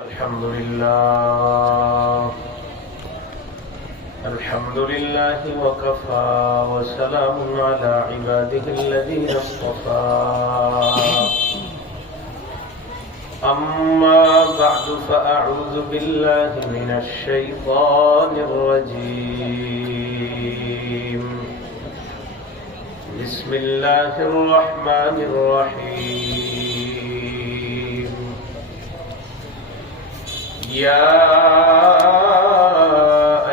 الحمد لله وكفى وسلام على عباده الذين اصطفى أما بعد فأعوذ بالله من الشيطان الرجيم بسم الله الرحمن الرحيم يا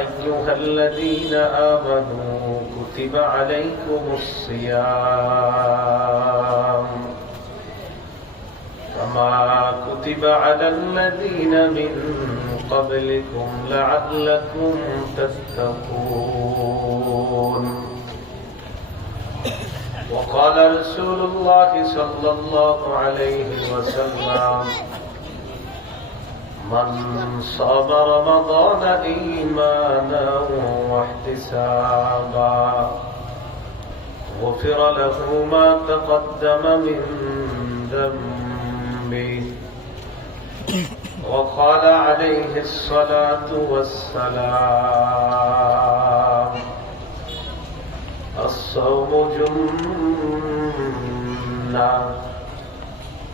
أيها الذين آمنوا كتب عليكم الصيام كما كتب على الذين من قبلكم لعلكم تتقون وقال رسول الله صلى الله عليه وسلم من صام رمضان إيمانا واحتسابا غفر له ما تقدم من ذنبه وقال عليه الصلاة والسلام الصوم جنة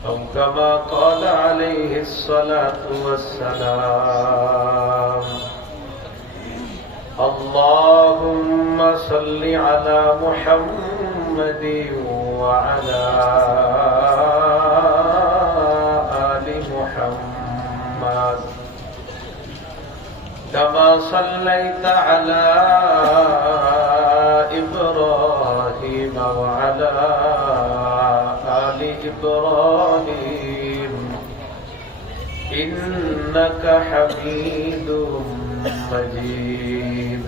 أو كما قال عليه الصلاة والسلام اللهم صل على محمد وعلى آل محمد كما صليت على إبراهيم وعلى آل إبراهيم إنك حميد مجيد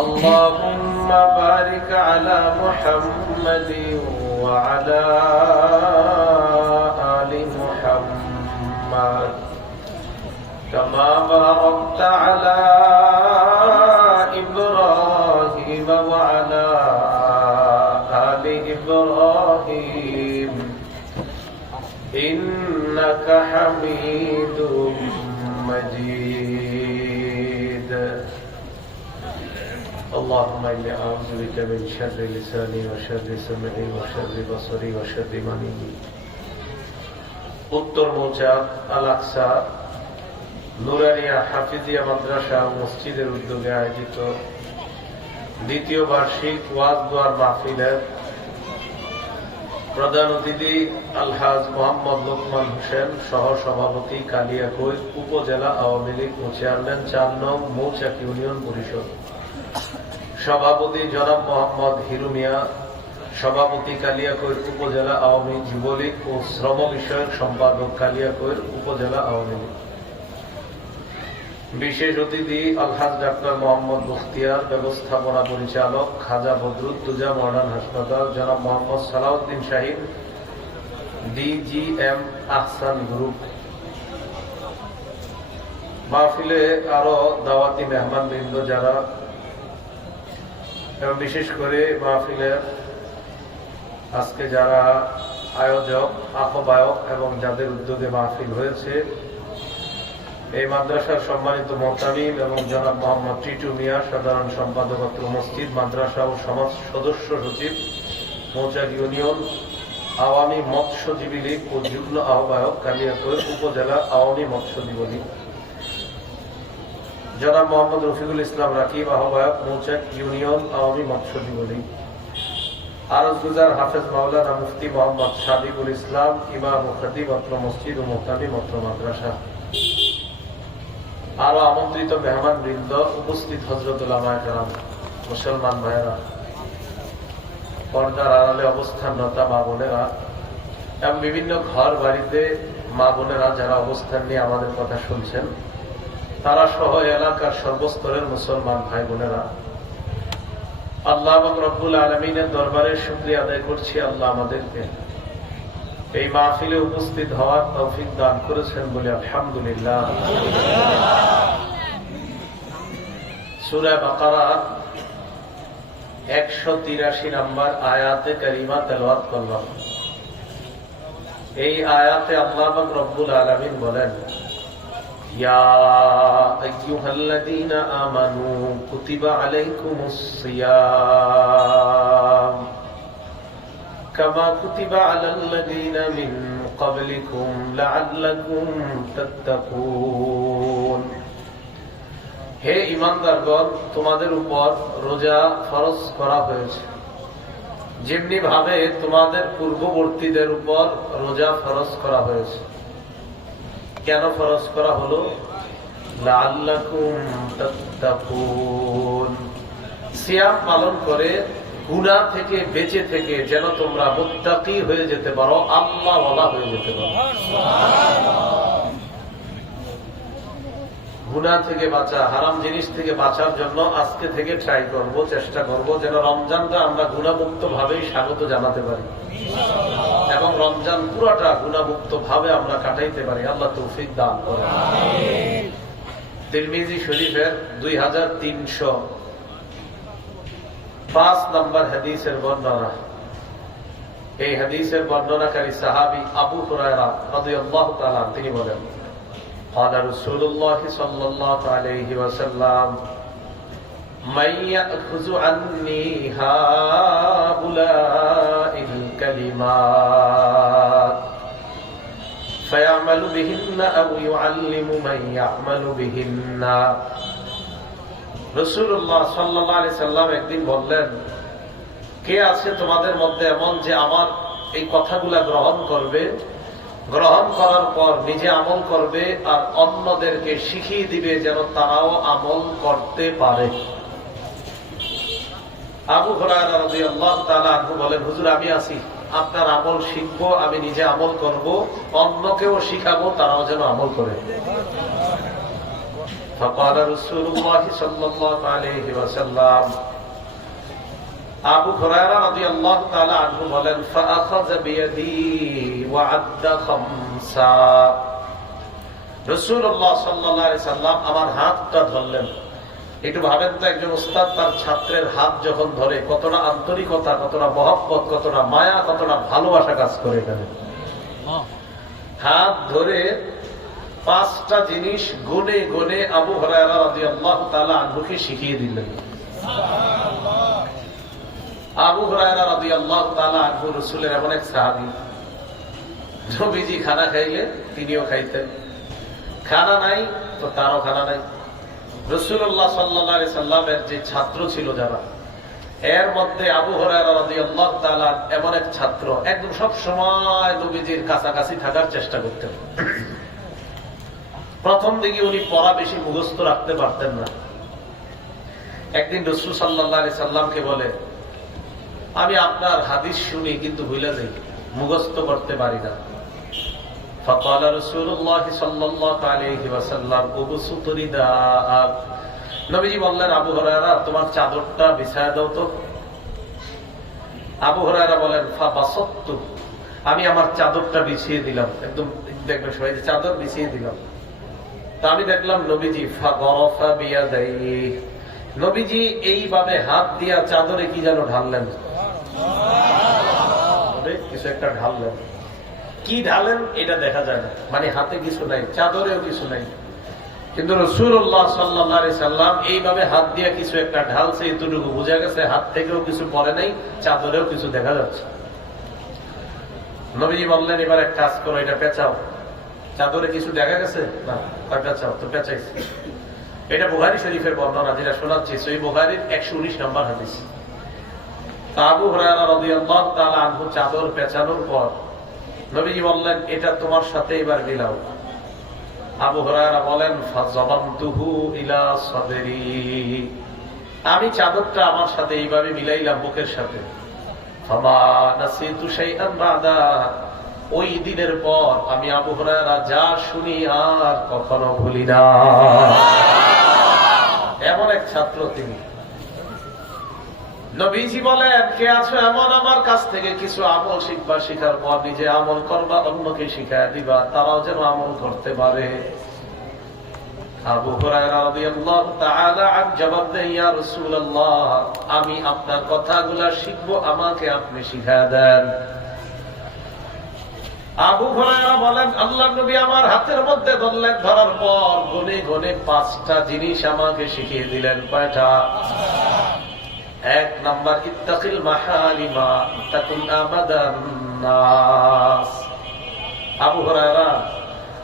اللهم بارك على محمد وعلى آل محمد كما باركت على إبراهيم وعلى آل إبراهيم إنك حميد مجيد اللهم إني أعوذ بك من شر لساني وشر سمعي وشر بصري وشر مني উত্তর মৌচাক আল-আকসা নুরানিয়া হাফিজিয়া মাদ্রাসা ও মসজিদের উদ্যোগে আয়োজিত দ্বিতীয় বার্ষিক ওয়াজ দোয়ার মাহফিলের প্রধান অতিথি আলহাজ মোহাম্মদ লোকমান হোসেন সহ সভাপতি কালিয়াকৈর উপজেলা আওয়ামী লীগ ও চেয়ারম্যান ৪ নং মৌচাক ইউনিয়ন পরিষদ, সভাপতি জনাব মোহাম্মদ হিরু মিয়া, সভাপতি কালিয়াকৈর উপজেলা আওয়ামী যুবলীগ ও শ্রম বিষয়ক সম্পাদক কালিয়াকৈর উপজেলা আওয়ামী লীগ, বিশেষ অতিথি আলহাজ ডাক্তার মোহাম্মদ মুখতিয়ার, ব্যবস্থাপনা পরিচালক খাজা বদরুদ্দোজা মডার্ন হাসপাতাল, জনাব মোহাম্মদ সালাউদ্দিন শাহিদ, DGM আহসান গ্রুপ। মাহফিলে আরো দাওয়াতি মেহমান বৃন্দ যারা, এবং বিশেষ করে মাহফিলের আজকে যারা আয়োজক, আহ্বায়ক এবং যাদের উদ্যোগে মাহফিল হয়েছে, এই মাদ্রাসার সম্মানিত মোহতামিম এবং জনাব মোহাম্মদ টিটু মিয়া, সাধারণ সম্পাদক মসজিদ মাদ্রাসা ও সমাজ সদস্য সচিব মৌচাক ইউনিয়ন আওয়ামী মৎস্যজীবী লীগ ও যুগ্ম আহ্বায়ক কালিয়াকৈর উপজেলা আওয়ামী মৎস্যজীবী লীগ, জনাব মোহাম্মদ রফিকুল ইসলাম রাকিব, আহ্বায়ক মৌচাক ইউনিয়ন আওয়ামী মৎস্যজীবী লীগ, আরজগুজার হাফেজ মাওলানা মুফতি মোহাম্মদ সাদিকুল ইসলাম, ইমাম ও খতিব অত্র মসজিদ ও মোহতামিম অত্র মাদ্রাসা, আরো আমন্ত্রিত মেহমান বৃন্দ, উপস্থিত হযরত উলামায়ে কেরাম, মুসলমান ভাইয়েরা, পর্দার আড়ালে অবস্থানরত মা বোনেরা এবং বিভিন্ন ঘর বাড়িতে মা বোনেরা যারা অবস্থান নিয়ে আমাদের কথা শুনছেন, তারা সহ এলাকার সর্বস্তরের মুসলমান ভাই বোনেরা, আল্লাহ রব্বুল আলামিনের দরবারে শুকরিয়া আদায় করছি। আল্লাহ আমাদেরকে এই মাহফিলে উপস্থিত হওয়ার তৌফিক দান করেছেন বলে আলহামদুলিল্লাহ। সূরা বাকারা 183 নম্বর আয়াতে কারিমা তেলাওয়াত করলাম। এই আয়াতে আল্লাহ পাক রব্বুল আলামিন বলেন, ইয়া আইয়ুহাল্লাযীনা আমানু কুতিবা আলাইকুমুস সিয়াম কামা কুতিবা আলাল্লাযীনা মিন ক্বাবলিকুম লাআল্লাকুম তাত্তাকুন। হে ঈমানদারগণ, তোমাদের উপর রোজা ফরজ করা হয়েছে যেমনি ভাবে তোমাদের পূর্ববর্তীদের উপর রোজা ফরজ করা হয়েছে। কেন ফরজ করা হলো? লাআল্লাকুম তাত্তাকুন, সিয়াম পালন করে গুনাহ থেকে বেঁচে থেকে যেন তোমরা মুত্তাকি হয়ে যেতে পারো, আল্লাহ ওয়ালা হয়ে যেতে পারো। গুনাহ থেকে বাঁচা, হারাম জিনিস থেকে বাঁচার জন্য আজকে থেকে ট্রাই করব, চেষ্টা করব যেন রমজানটা আমরা গুনাহমুক্ত ভাবেই স্বাগত জানাতে পারি এবং রমজান পুরোটা গুনাহমুক্ত ভাবে আমরা কাটাইতে পারি। আল্লাহ তৌফিক দান করেন। তিরমিজি শরীফের 2305 নম্বর হাদিসের বর্ণনা। এই হাদিসের বর্ণনাকারী সাহাবী আবু হুরায়রা রাদিয়াল্লাহু তাআলা তিনি বলেন, قال رسول الله صلى الله عليه وسلم من يأخذ عني هؤلاء الكلمات فيعمل بهن أو يعلم من يعمل بهن। রাসূলুল্লাহ সাল্লাল্লাহু আলাইহি সাল্লাম একদিন বললেন, কে আছে তোমাদের মধ্যে এমন যে আমার এই কথাগুলা গ্রহণ করবে, গ্রহণ করার পর নিজে আমল করবে আর অন্যদেরকে শিখিয়ে দিবে যেন তারাও আমল করতে পারে। আবু হুরায়রা রাদিয়াল্লাহু তাআলা আনহু বলেন, হুজুর আমি আছি, আপনার আমল শিখবো, আমি নিজে আমল করব, অন্যকেও শিখাবো, তারাও যেন আমল করে। فقال رسول الله صلى الله عليه وسلم, আবু হুরায়রা রাদিয়াল্লাহু তাআলা আনহু বলেন, فأخذ بيدي وعد خمسا। রাসূলুল্লাহ সাল্লাল্লাহু আলাইহি সাল্লাম আমার হাতটা ধরলেন। একটু ভাবেন তো, একজন উস্তাদ তার ছাত্রের হাত যখন ধরে কতটা আন্তরিকতা, কতটা মহব্বত, কতটা মায়া, কতটা ভালোবাসা কাজ করে এখানে। হাত ধরে 5টা জিনিস গুনে গুনে আবু হুরায়রা রাদিয়াল্লাহু তাআলা আনহুকে শিখিয়ে দিলেন। আবু হুরায়রা রাদিয়াল্লাহু তাআলা আনহু রাসূলের এমন এক সাহাবী, নবীজি খানা খাইলে তিনিও খাইতেন, খানা নাই তো তারও খানা নাই। রাসূলুল্লাহ সাল্লাল্লাহু আলাইহি সাল্লামের যে ছাত্র ছিল যারা, এর মধ্যে আবু হুরায়রা রাদিয়াল্লাহু তাআলা এমন এক ছাত্র, একদম সব সময় নবীজির কাছাকাছি থাকার চেষ্টা করতেন। প্রথম দিকে উনি পড়া বেশি মুখস্থ রাখতে পারতেন না। একদিন রাসূল সাল্লাল্লাহু আলাইহি সাল্লামকে বলে, আমি আপনার হাদিস শুনি কিন্তু ভুলে যাই, মুখস্থ করতে পারি না। فقال رسول الله صلى الله عليه وسلم ابسط رداءك। নবীজি বললেন, আবু হুরায়রা তোমার চাদরটা বিছায়া দাও তো। আবু হুরায়রা বলেন, ফাবাসাততু, আমি আমার চাদরটা বিছিয়ে দিলাম। একদম দেখবেন সবাই চাদর বিছিয়ে দিলাম। তা আমি দেখলাম নবীজি ফাগরাফা বিয়াদাইহি, নবীজি এইভাবে হাত দিয়া চাদরে কি যেন ঢাললেন, কিছু একটা ঢাললেন। কি ঢালেন এটা দেখা যায় না, মানে হাতে কিছু নাই, চাদরেও কিছু নাই, কিন্তু রাসূলুল্লাহ সাল্লাল্লাহু আলাইহি সাল্লাম এইভাবে হাত দিয়া কিছু একটা ঢালছে, এতটুকু বোঝা গেছে হাত থেকেও কিছু পড়ে নাই, চাদরেও কিছু দেখা যাচ্ছে। নবীজি বললেন, এবার এক কাজ করো, এটা পেঁচাও। চাদরে কিছু দেখা গেছে না, পেঁচাও। তো পেঁচাইছে। এটা বুখারী শরীফের বর্ণনা, যেটা শোনাচ্ছি সহিহ বুখারীর 119 নম্বর হাদিস। আবু হুরায়রা রাদিয়াল্লাহু তাআলা আনহু চাদর পেঁচানোর পর নবীজি বললেন, এটা তোমার সাথে এবার মিলাও। আবু হুরায়রা বলেন, ফাযাবানতুহু ইলা সাদরি, আমি চাদরটা আমার সাথে এইভাবে মিলাইলাম বুকের সাথে। ফামা নাসিতু শাইআন বাদা, ওই দিনের পর আমি আবু হুরায়রা যা শুনি আর কখনো ভুলি না। এমন এক ছাত্র তিনি। নবীজি বলেন, কে আছো এমন আমার কাছ থেকে কিছু আমল শিখবা, শিখার পর নিজে আমল করবা, অন্যকে শিখায় দিবা, তারাও যেন আমল করতে পারে। আবু হুরায়রা রাদিয়াল্লাহু তাআলা আনহু জবাব দেন, ইয়া রাসূলুল্লাহ, আমি আপনার কথাগুলো শিখবো, আমাকে আপনি শিখায় দেন। আবু হুরায়রা বলেন আল্লাহর নবী আমার হাতের মধ্যে ধরলেন, ধরার পর গুনে গুনে 5টা জিনিস আমাকে শিখিয়ে দিলেন। কয়টা? 1 নাম্বার, ইত্তাকিল মাহারিমা তাকুন আবাদান নাস। আবু হুরায়রা,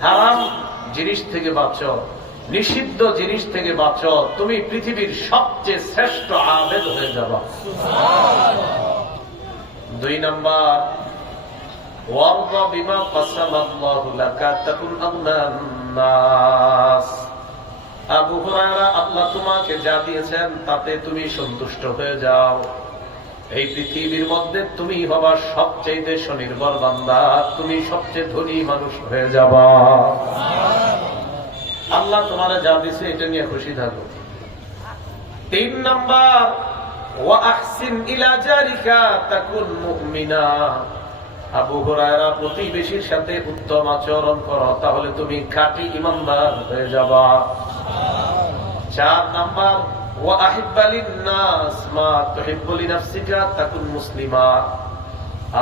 হারাম জিনিস থেকে বাঁচো, নিষিদ্ধ জিনিস থেকে বাঁচো, তুমি পৃথিবীর সবচেয়ে শ্রেষ্ঠ আবেদ হয়ে যাবা। 2 নাম্বার, ওয়ারদা বিমা কাসামাল্লাহু লাকা তাকুন আগনান নাস। আবু হুরায়রা, আল্লাহ তোমাকে যা দিয়েছেন তাতে তুমি সন্তুষ্ট হয়ে যাও। এই পৃথিবীর মধ্যে তুমি হবা সবচেয়ে স্বনির্ভর বান্দা, তুমি সবচেয়ে ধনী মানুষ হয়ে যাবা। আল্লাহ তোমার যা দিয়েছে এটা নিয়ে খুশি থাকো। 3 নাম্বার, ওয়া আহসিন ইলা জারিকা তাকুন মুমিনা। আবু হুরায়রা, প্রতিবেশীর সাথে উত্তম আচরণ করো, তাহলে তুমি খাঁটি ঈমানদার হয়ে যাবা। 4 নাম্বার, ওয়া আহিব্বা লিন-নাস মা তুহিব্বু লিনাফসিকা তাকুন মুসলিমা।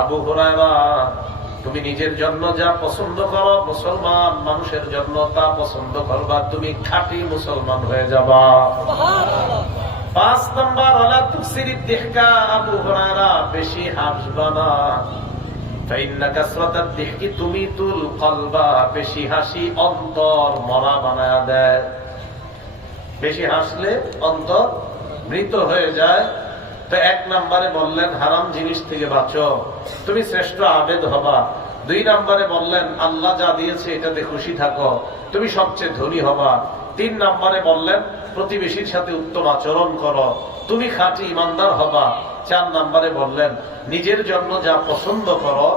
আবু হুরায়রা, তুমি নিজের জন্য যা পছন্দ করো, মুসলমান মানুষের জন্য তা পছন্দ করবা, তুমি খাঁটি মুসলমান হয়ে যাবা। 5 নাম্বার, ওয়ালা তুকসিরিদ দিহকা। আবু হুরায়রা, বেশি হাসবা না। ফাইন্না কাসরাতাদ দিহকি তুমিতুল কলবা। বেশি হাসি অন্তর মরা বানায়া দেয়। বেশি হাসলে অন্তর মৃত হয়ে যায়। তো 1 নম্বরে বললেন হারাম জিনিস থেকে বাঁচো, তুমি শ্রেষ্ঠ আবেদ হবা। 2 নম্বরে বললেন আল্লাহ যা দিয়েছে এটাতে খুশি থাকো, তুমি সবচেয়ে ধনী হবা। 3 নম্বরে বললেন প্রতিবেশীর সাথে উত্তম আচরণ করো, তুমি খাঁটি ইমানদার হবা। 4 নম্বরে বললেন নিজের জন্য যা পছন্দ করো,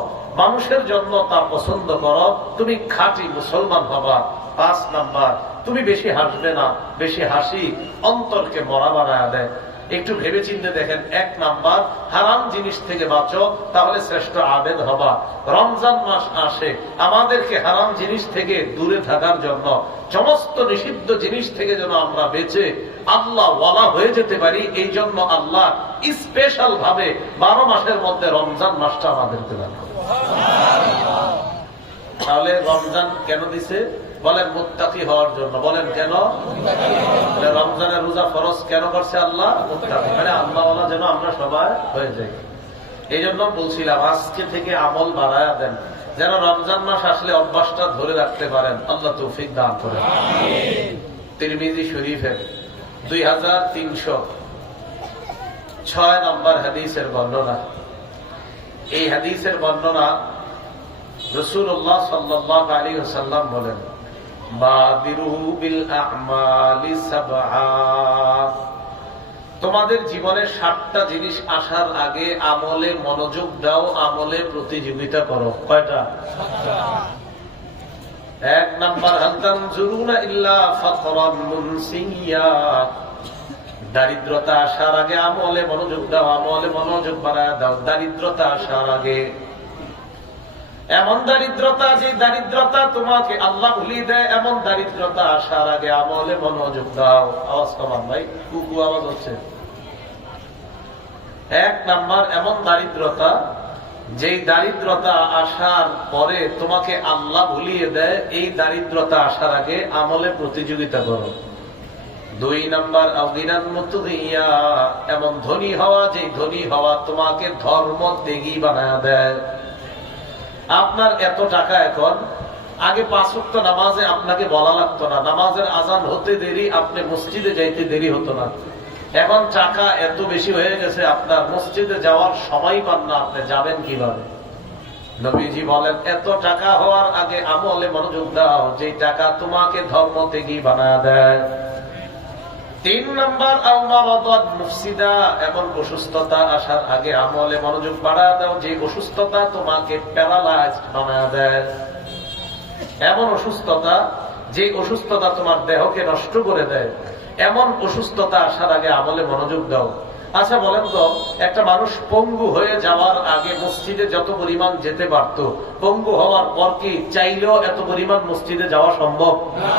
মানুষের জন্য তা পছন্দ করো, তুমি খাঁটি মুসলমান হবা। 5 নাম্বার, তুমি বেশি হাসবে না, বেশি হাসি অন্তরকে মরা বানায়া দেয়। একটু ভেবে চিন্তে দেখেন। 1 নাম্বার, হারাম জিনিস থেকে বাঁচো, তাহলে শ্রেষ্ঠ আবেদ হবা। রমজান মাস আসে, আমাদেরকে হারাম জিনিস থেকে দূরে থাকার জন্য, সমস্ত নিষিদ্ধ জিনিস থেকে যেন আমরা বেঁচে আল্লাহ ওয়ালা হয়ে যেতে পারি, এই জন্য আল্লাহ স্পেশাল ভাবে 12 মাসের মধ্যে রমজান মাসটা আমাদেরকে দেন। তাহলে রমজান কেন দিছে? বলেন মুত্তাকি হওয়ার জন্য। বলেন কেন? রমজানের রোজা ফরজ কেন করছে আল্লাহ? মুত্তাকি, মানে আল্লাহ ওয়ালা যেন আমরা সবাই হয়ে যাই। এই জন্য বলছিলাম আজকে থেকে আমল বাড়ায়া দেন, যেন রমজান মাস আসলে অভ্যাসটা ধরে রাখতে পারেন। আল্লাহ তৌফিক দান করেন। তিরমিজি শরীফের 2306 নম্বর হাদিসের বর্ণনা। এই হাদিসের বর্ণনা রাসূলুল্লাহ সাল্লাল্লাহু আলাইহি ওয়াসাল্লাম বলেন, বাদিরু বিল আ'মালি সাবআ। তোমাদের জীবনে 7টা জিনিস আসার আগে আমলে মনোযোগ দাও, আমলে প্রতিযোগিতা করো। কয়টা? 1 নাম্বার, হাল তানজুরুনা ইল্লা ফাকরান মুনসিয়া। দারিদ্রতা আসার আগে আমলে মনোযোগ দাও, আমলে মনোযোগ বাড়ায় দাও। দারিদ্রতা আসার আগে, এমন দারিদ্রতা যে দারিদ্রতা তোমাকে আল্লাহ ভুলিয়ে দেয়, এমন দারিদ্রতা আসার আগে আমলে মনোযোগ দাও। আওয়াজ কমান ভাই, কুকু আওয়াজ হচ্ছে। 1 নাম্বার, এমন দারিদ্রতা যেই দারিদ্রতা আসার পরে তোমাকে আল্লাহ ভুলিয়ে দেয়, এই দারিদ্রতা আসার আগে আমলে প্রতিযোগিতা করো। 2 নাম্বার, আউগিনান মুতগিয়া। এমন ধনী হওয়া যে ধনী হওয়া তোমাকে ধর্ম ত্যাগী বানায়া দেয়। আপনার এত টাকা, এখন আগে 5 ওয়াক্ত নামাজে আপনাকে বলা লাগতো না, নামাজের আজান হতে দেরি, আপনি মসজিদে যাইতে দেরি হতো না। এখন টাকা এত বেশি হয়ে গেছে, আপনার মসজিদে যাওয়ার সময় পান না, আপনি যাবেন কিভাবে? নবীজি বলেন এত টাকা হওয়ার আগে আমলে মনোযোগ দাও, যে টাকা তোমাকে ধর্ম ত্যাগী বানায়া দেয়। 3 নাম্বার, আওমারাদাত মুফসিদা। এমন অসুস্থতা আসার আগে আমলে মনোযোগ বাড়ায় দাও, যে অসুস্থতা তোমাকে প্যারালাইজড বানায় দেয়। এমন অসুস্থতা যে অসুস্থতা তোমার দেহকে নষ্ট করে দেয়, এমন অসুস্থতা আসার আগে আমলে মনোযোগ দাও। আচ্ছা বলেন তো, একটা মানুষ পঙ্গু হয়ে যাওয়ার আগে মসজিদে যত পরিমাণ যেতে পারত, পঙ্গু হওয়ার পর কি চাইলেও এত পরিমাণ মসজিদে যাওয়া সম্ভব না?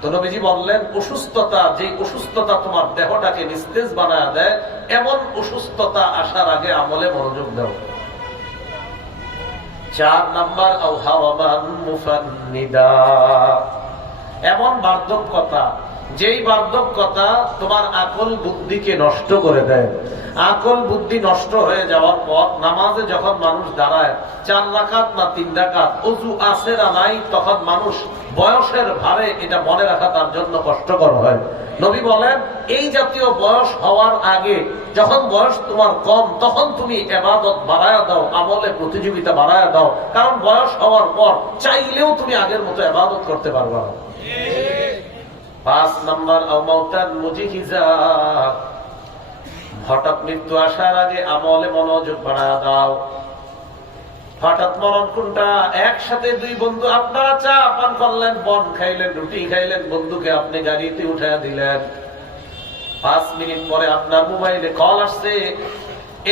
তো নবীজি বললেন অসুস্থতা, যে অসুস্থতা তোমার দেহটাকে নিস্তেজ বানায় দেয়, এমন অসুস্থতা আসার আগে আমলে মনোযোগ দাও। 4 নাম্বার আও হারামান মুফান্নিদা, এমন বার্ধক্যতা যেই বার্ধক্যতা তোমার আকল বুদ্ধিকে নষ্ট করে দেয়। আকল বুদ্ধি নষ্ট হয়ে যাওয়ার পর নামাজে যখন মানুষ দাঁড়ায় 4 রাকাত না 3 রাকাত, ওযু আছে না নাই, তখন মানুষ বয়সের ভারে এটা মনে রাখা তার জন্য কষ্টকর হয়। নবী বলেন এই জাতীয় বয়স হওয়ার আগে, যখন বয়স তোমার কম, তখন তুমি ইবাদত বাড়ায়া দাও, আমলে প্রতিযোগিতা বাড়ায়া দাও, কারণ বয়স হওয়ার পর চাইলেও তুমি আগের মতো ইবাদত করতে পারবে না। 5 নাম্বার আও মাউতান মুজিহিজা, হঠাৎ মৃত্যু আসার আগে আমলে মনোযোগ বাড়ায়া দাও। হঠাৎ মরণ কোনটা? একসাথে 2 বন্ধু, আপনারা চা পান করলেন, বন খাইলেন, রুটি খাইলেন, বন্ধুকে আপনি গাড়িতে উঠায়া দিলেন, 5 মিনিট পরে আপনার মোবাইলে কল আসছে।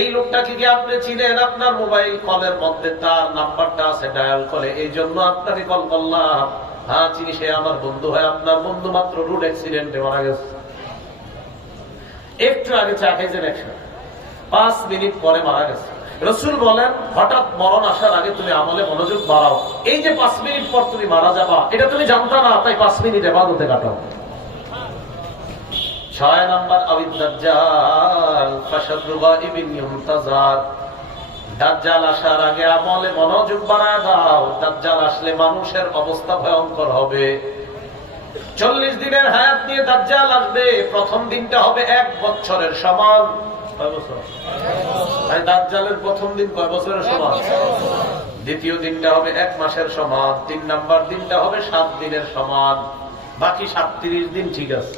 এই লোকটাকে কি আপনি চিনেন? আপনার মোবাইল কলের মধ্যে তার নাম্বারটা আছে, ডায়াল করে, এই জন্য আপনাকে কল করলাম। হ্যাঁ চিনি, সে আমার বন্ধু হয়। আপনার বন্ধু মাত্র রোড অ্যাক্সিডেন্টে মারা গেছে, একটু আগে চা খাইছেন একসাথে, 5 মিনিট পরে মারা গেছে। রাসূল বলেন হঠাৎ মরণ আসার আগে তুমি আমলে মনোযোগ বাড়াও। এই যে 5 মিনিট পর তুমি মারা যাবা, এটা তুমি জানতা না, তাই 5 মিনিট ইবাদতে কাটাও। 6 নাম্বার আবিদ দাজ্জাল ফাশাদু গাইবিন ইউনতাজার, দাজ্জাল আসার আগে আমলে মনোযোগ বাড়ায় দাও। দাজ্জাল আসলে মানুষের অবস্থা ভয়ঙ্কর হবে। 40 দিনের হায়াত নিয়ে দাজ্জাল আসবে। প্রথম দিনটা হবে 1 বছরের সমান। কয় বছর? দাজ্জালের প্রথম দিন কয় বছরের সমান? দ্বিতীয় দিনটা হবে 1 মাসের সমান। 3 নাম্বার দিনটা হবে 7 দিনের সমান। বাকি 37 দিন ঠিক আছে।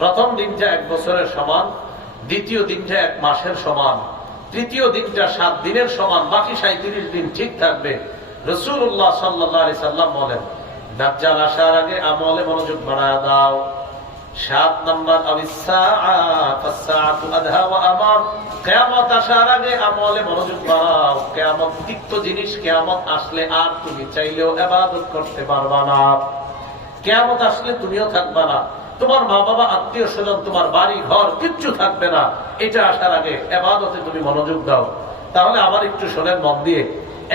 প্রথম দিনটা 1 বছরের সমান, দ্বিতীয় দিনটা 1 মাসের সমান, তৃতীয় দিনটা 7 দিনের সমান, বাকি 37 দিন ঠিক থাকবে। রাসূলুল্লাহ সাল্লাল্লাহু আলাইহি সাল্লাম বলেন দাজ্জাল আসার আগে আমলে মনোযোগ বাড়ায় দাও। 7 নাম্বার ফাসসাআতু আদহা ওয়া আমার, কিয়ামত আসার আগে আমলে মনোযোগ বাড়াও। কিয়ামত তিক্ত জিনিস, কিয়ামত আসলে আর তুমি চাইলেও ইবাদত করতে পারবা না। কিয়ামত আসলে তুমিও থাকবা না, তোমার মা বাবা, আত্মীয় স্বজন, তোমার বাড়ি ঘর কিচ্ছু থাকবে না। এটা আসার আগে ইবাদতে তুমি মনোযোগ দাও। তাহলে আবার একটু শোনেন মন দিয়ে।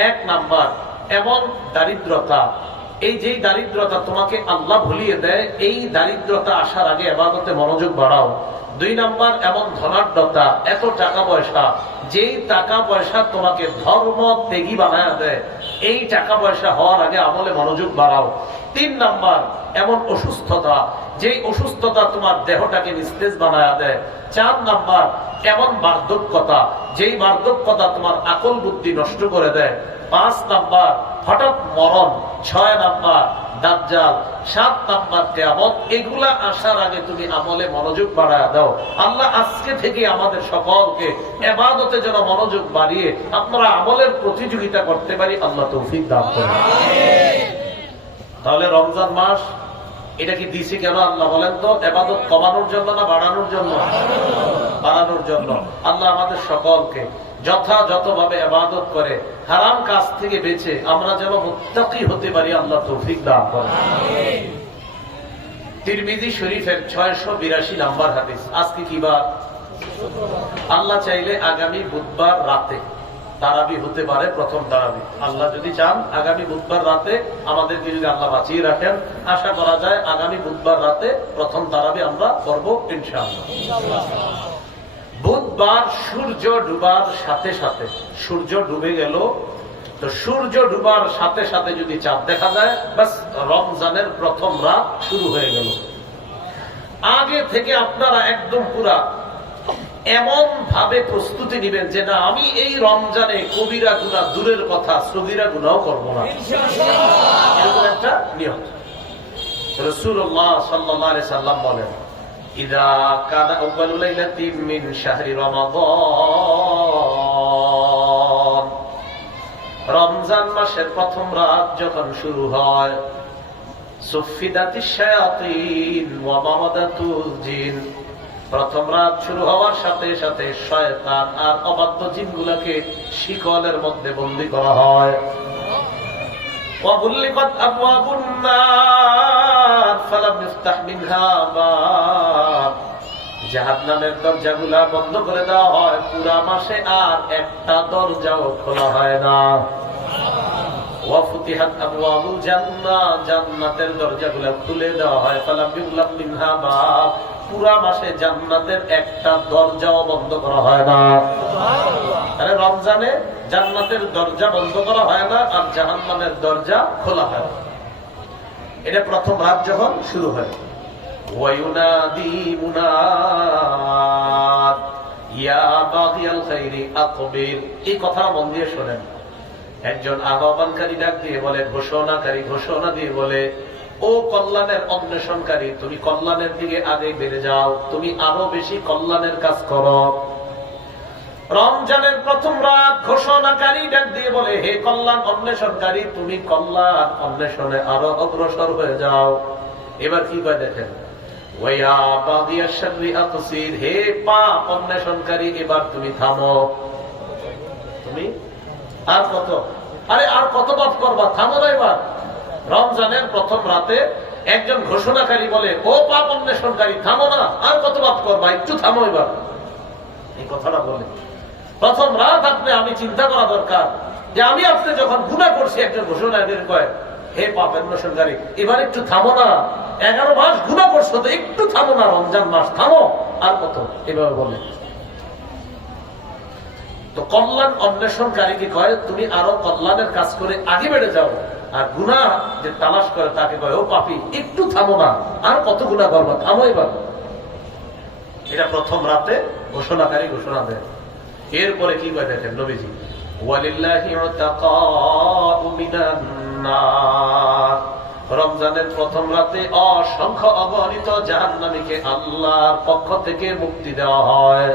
1 নাম্বার এমন দারিদ্রতা, এই যেই দারিদ্রতা তোমাকে আল্লাহ ভুলিয়ে দেয়, এই দারিদ্রতা আসার আগে ইবাদতে মনোযোগ বাড়াও। 2 নাম্বার এমন ধনাঢ্যতা, এত টাকা পয়সা, যেই টাকা পয়সা তোমাকে ধর্ম ত্যাগী বানায় দেয়, এই টাকা পয়সা হওয়ার আগে আমলে মনোযোগ বাড়াও। 3 নাম্বার এমন অসুস্থতা, যেই অসুস্থতা তোমার দেহটাকে নিস্তেজ বানায় দেয়। 4 নাম্বার এমন বার্ধক্যতা, যেই বার্ধক্যতা তোমার আকল বুদ্ধি নষ্ট করে দেয়। 5 নাম্বার হঠাৎ মরণ। 6 নাম্বার দাজ্জাল। 7 নাম্বার কিয়ামত। এগুলা আসার আগে তুমি আমলে মনোযোগ বাড়ায় দাও। আল্লাহ আজকে থেকে আমাদের সকলকে ইবাদতে যেন মনোযোগ বাড়িয়ে আপনারা আমলের প্রতিযোগিতা করতে পারি, আল্লাহ তৌফিক দান করুন। তাহলে রমজান মাস এটা কি দিছি কেন আল্লাহ বলেন তো? ইবাদত কমানোর জন্য না বাড়ানোর জন্য? বাড়ানোর জন্য। আল্লাহ আমাদের সকলকে যথাযথভাবে ইবাদত করে হারাম কাজ থেকে বেঁচে আমরা যেন মুত্তাকি হতে পারি, আল্লাহ তৌফিক দান করুন। তিরমিজি শরীফের 682 নাম্বার হাদিস। আজকে কি বার? আল্লাহ চাইলে আগামী বুধবার রাতে তারাবি হতে পারে, প্রথম তারাবি। আল্লাহ যদি চান আগামী বুধবার রাতে আমাদেরকে যদি আল্লাহ বাঁচিয়ে রাখেন, আশা করা যায় আগামী বুধবার রাতে প্রথম তারাবি আমরা করব ইনশাআল্লাহ। বুধবার সূর্য ডুবার সাথে সাথে, সূর্য ডুবে গেল তো সূর্য ডুবার সাথে সাথে যদি চাঁদ দেখা যায়, বাস রমজানের প্রথম রাত শুরু হয়ে গেল। আগে থেকে আপনারা একদম পুরা এমন ভাবে প্রস্তুতি নিবেন যে না, আমি এই রমজানে কবিরা গুনাহ দূরের কথা, সগীরা গুনাহও করব না, এরকম একটা নিয়ম। রাসূলুল্লাহ সাল্লাল্লাহু আলাইহি সাল্লাম বলেন ইযা কানা আউয়ালু লাইলাতিন মিন শাহরি রমাদান, রমজান মাসের প্রথম রাত যখন শুরু হয়, সুফিদাতিশ শায়াতিন ওয়া মামাদাতুল জিন, প্রথম রাত শুরু হওয়ার সাথে সাথে শয়তান আর অবাধ্য জিনগুলোকে শিকলের মধ্যে বন্দী করা হয়। ওয়াগুল্লিকাত আবওয়াবুন নার ফালাম ইফতাহ মিনহা বাব, জাহান্নামের দরজাগুলা বন্ধ করে দেওয়া হয়, পুরা মাসে আর একটা দরজাও খোলা হয় না। ওয়া ফুতিহাত আবওয়াবুল জান্নাহ, জান্নাতের দরজাগুলো খুলে দেওয়া হয়। ফালাম ইউগলাক মিনহা বাব, পুরা মাসে জান্নাতের একটা দরজাও বন্ধ করা হয় না। সুবহানাল্লাহ। আরে রমজানে জান্নাতের দরজা বন্ধ করা হয় না আর জাহান্নামের দরজা খোলা হয় না। এটা প্রথম রাত যখন শুরু হয়। ওয়ায়ুনাদি মুনাদ ইয়া বাগিয়াল খাইরি আকবির, এই কথাটা মন দিয়ে শোনেন। একজন আহ্বানকারী ডাক দিয়ে বলে, ঘোষণাকারী ঘোষণা দিয়ে বলে, ও কল্যাণের অন্বেষণকারী, তুমি কল্যাণের দিকে আগে বেড়ে যাও, তুমি আরো বেশি কল্যাণের কাজ করো। রমজানের প্রথম রাত ঘোষণাকারী ডাক দিয়ে বলে, হে কল্যাণ অন্বেষণকারী, তুমি কল্যাণ অন্বেষণে আরো অগ্রসর হয়ে যাও। এবার কি করে দেখেন, ওয়া বাগিয়াশ শাররি আকসির, হে পাপ অন্বেষণকারী, এবার তুমি থামো। তুমি আর কত, আরে আর কত পাপ করবা, থামো না এবার। রমজানের প্রথম রাতে একজন ঘোষণাকারী বলে, ও পাপ অন্বেষণকারী, থামো না, আর কত পাপ করবা, একটু থামো এবার। এই কথাটা বলে প্রথম রাত আমি চিন্তা করা দরকার যে আমি আপনি যখন গুনাহ করছি, একজন ঘোষণাকারী কয়, হে পাপ অন্বেষণকারী, এবার একটু থামো না, 11 মাস গুনাহ করছো তো একটু থামো না, রমজান মাস থামো, আর কত, এভাবে বলে। তো কল্যাণ অন্বেষণকারীকে কয়, তুমি আরো কল্যাণের কাজ করে আগে বেড়ে যাও। আর গুনাহ যে তালাশ করে তাকে কয়, ও পাপী, একটু থামো না, আর কত গুনাহ করবা, থামো এবার। এটা প্রথম রাতে ঘোষণাকারী ঘোষণা দেয়। এরপরে কি কয় দেখেন নবীজি, ওয়ালিল্লাহি উতাকাউ মিনান নার, রমজানের প্রথম রাতে অসংখ্য অগণিত জাহান্নামীকে আল্লাহর পক্ষ থেকে মুক্তি দেওয়া হয়।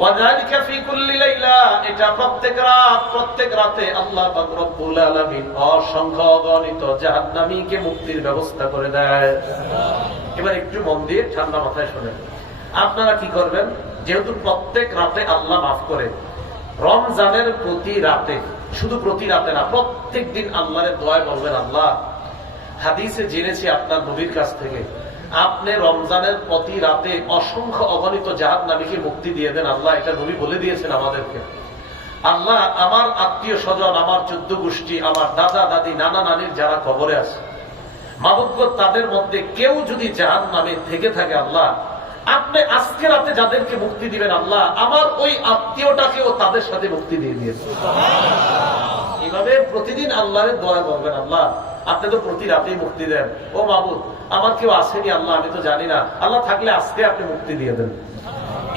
ওয়াযালিকা ফি কুল্লি লাইলা, এটা প্রত্যেক রাতে আল্লাহ পাক রব্বুল আলামিন অসংখ্য অগণিত জাহান্নামীকে মুক্তির ব্যবস্থা করে দেয়। এবার একটু মন দিয়ে ঠান্ডা মাথায় শুনেন, আপনারা কি করবেন, যেহেতু প্রত্যেক রাতে আল্লাহ মাফ করে, রমজানের প্রতি রাতে, শুধু প্রতি রাতে না, প্রত্যেক দিন আল্লাহর দোয়ায় বলবেন, আল্লাহ, হাদিসে জেনেছি আপনার নবীর কাছ থেকে, আপনি রমজানের প্রতি রাতে অসংখ্য অগণিত জাহান্নামীকে মুক্তি দিয়ে দেন। আল্লাহ, এটা নবী বলে দিয়েছেন আমাদেরকে। আল্লাহ, আমার আত্মীয় স্বজন, আমার 14 গোষ্ঠী, আমার দাদা দাদি, নানা নানির যারা কবরে আছে, মাবুদ, তাদের মধ্যে কেউ যদি জাহান্নামে থেকে থাকে, আল্লাহ, আপনি আজকে রাতে যাদেরকে মুক্তি দিবেন, আল্লাহ, আমার ওই আত্মীয়টাকেও তাদের সাথে মুক্তি দিয়ে দিয়েছেন। এইভাবে প্রতিদিন আল্লাহর দোয়া করবেন, আল্লাহ, আপনি তো প্রতি রাতেই মুক্তি দেন, ও মাবুদ, আমার কেউ আসেনি, আল্লাহ, আমি তো জানি না, আল্লাহ, থাকলে আজকে আপনি মুক্তি দিয়ে দেন।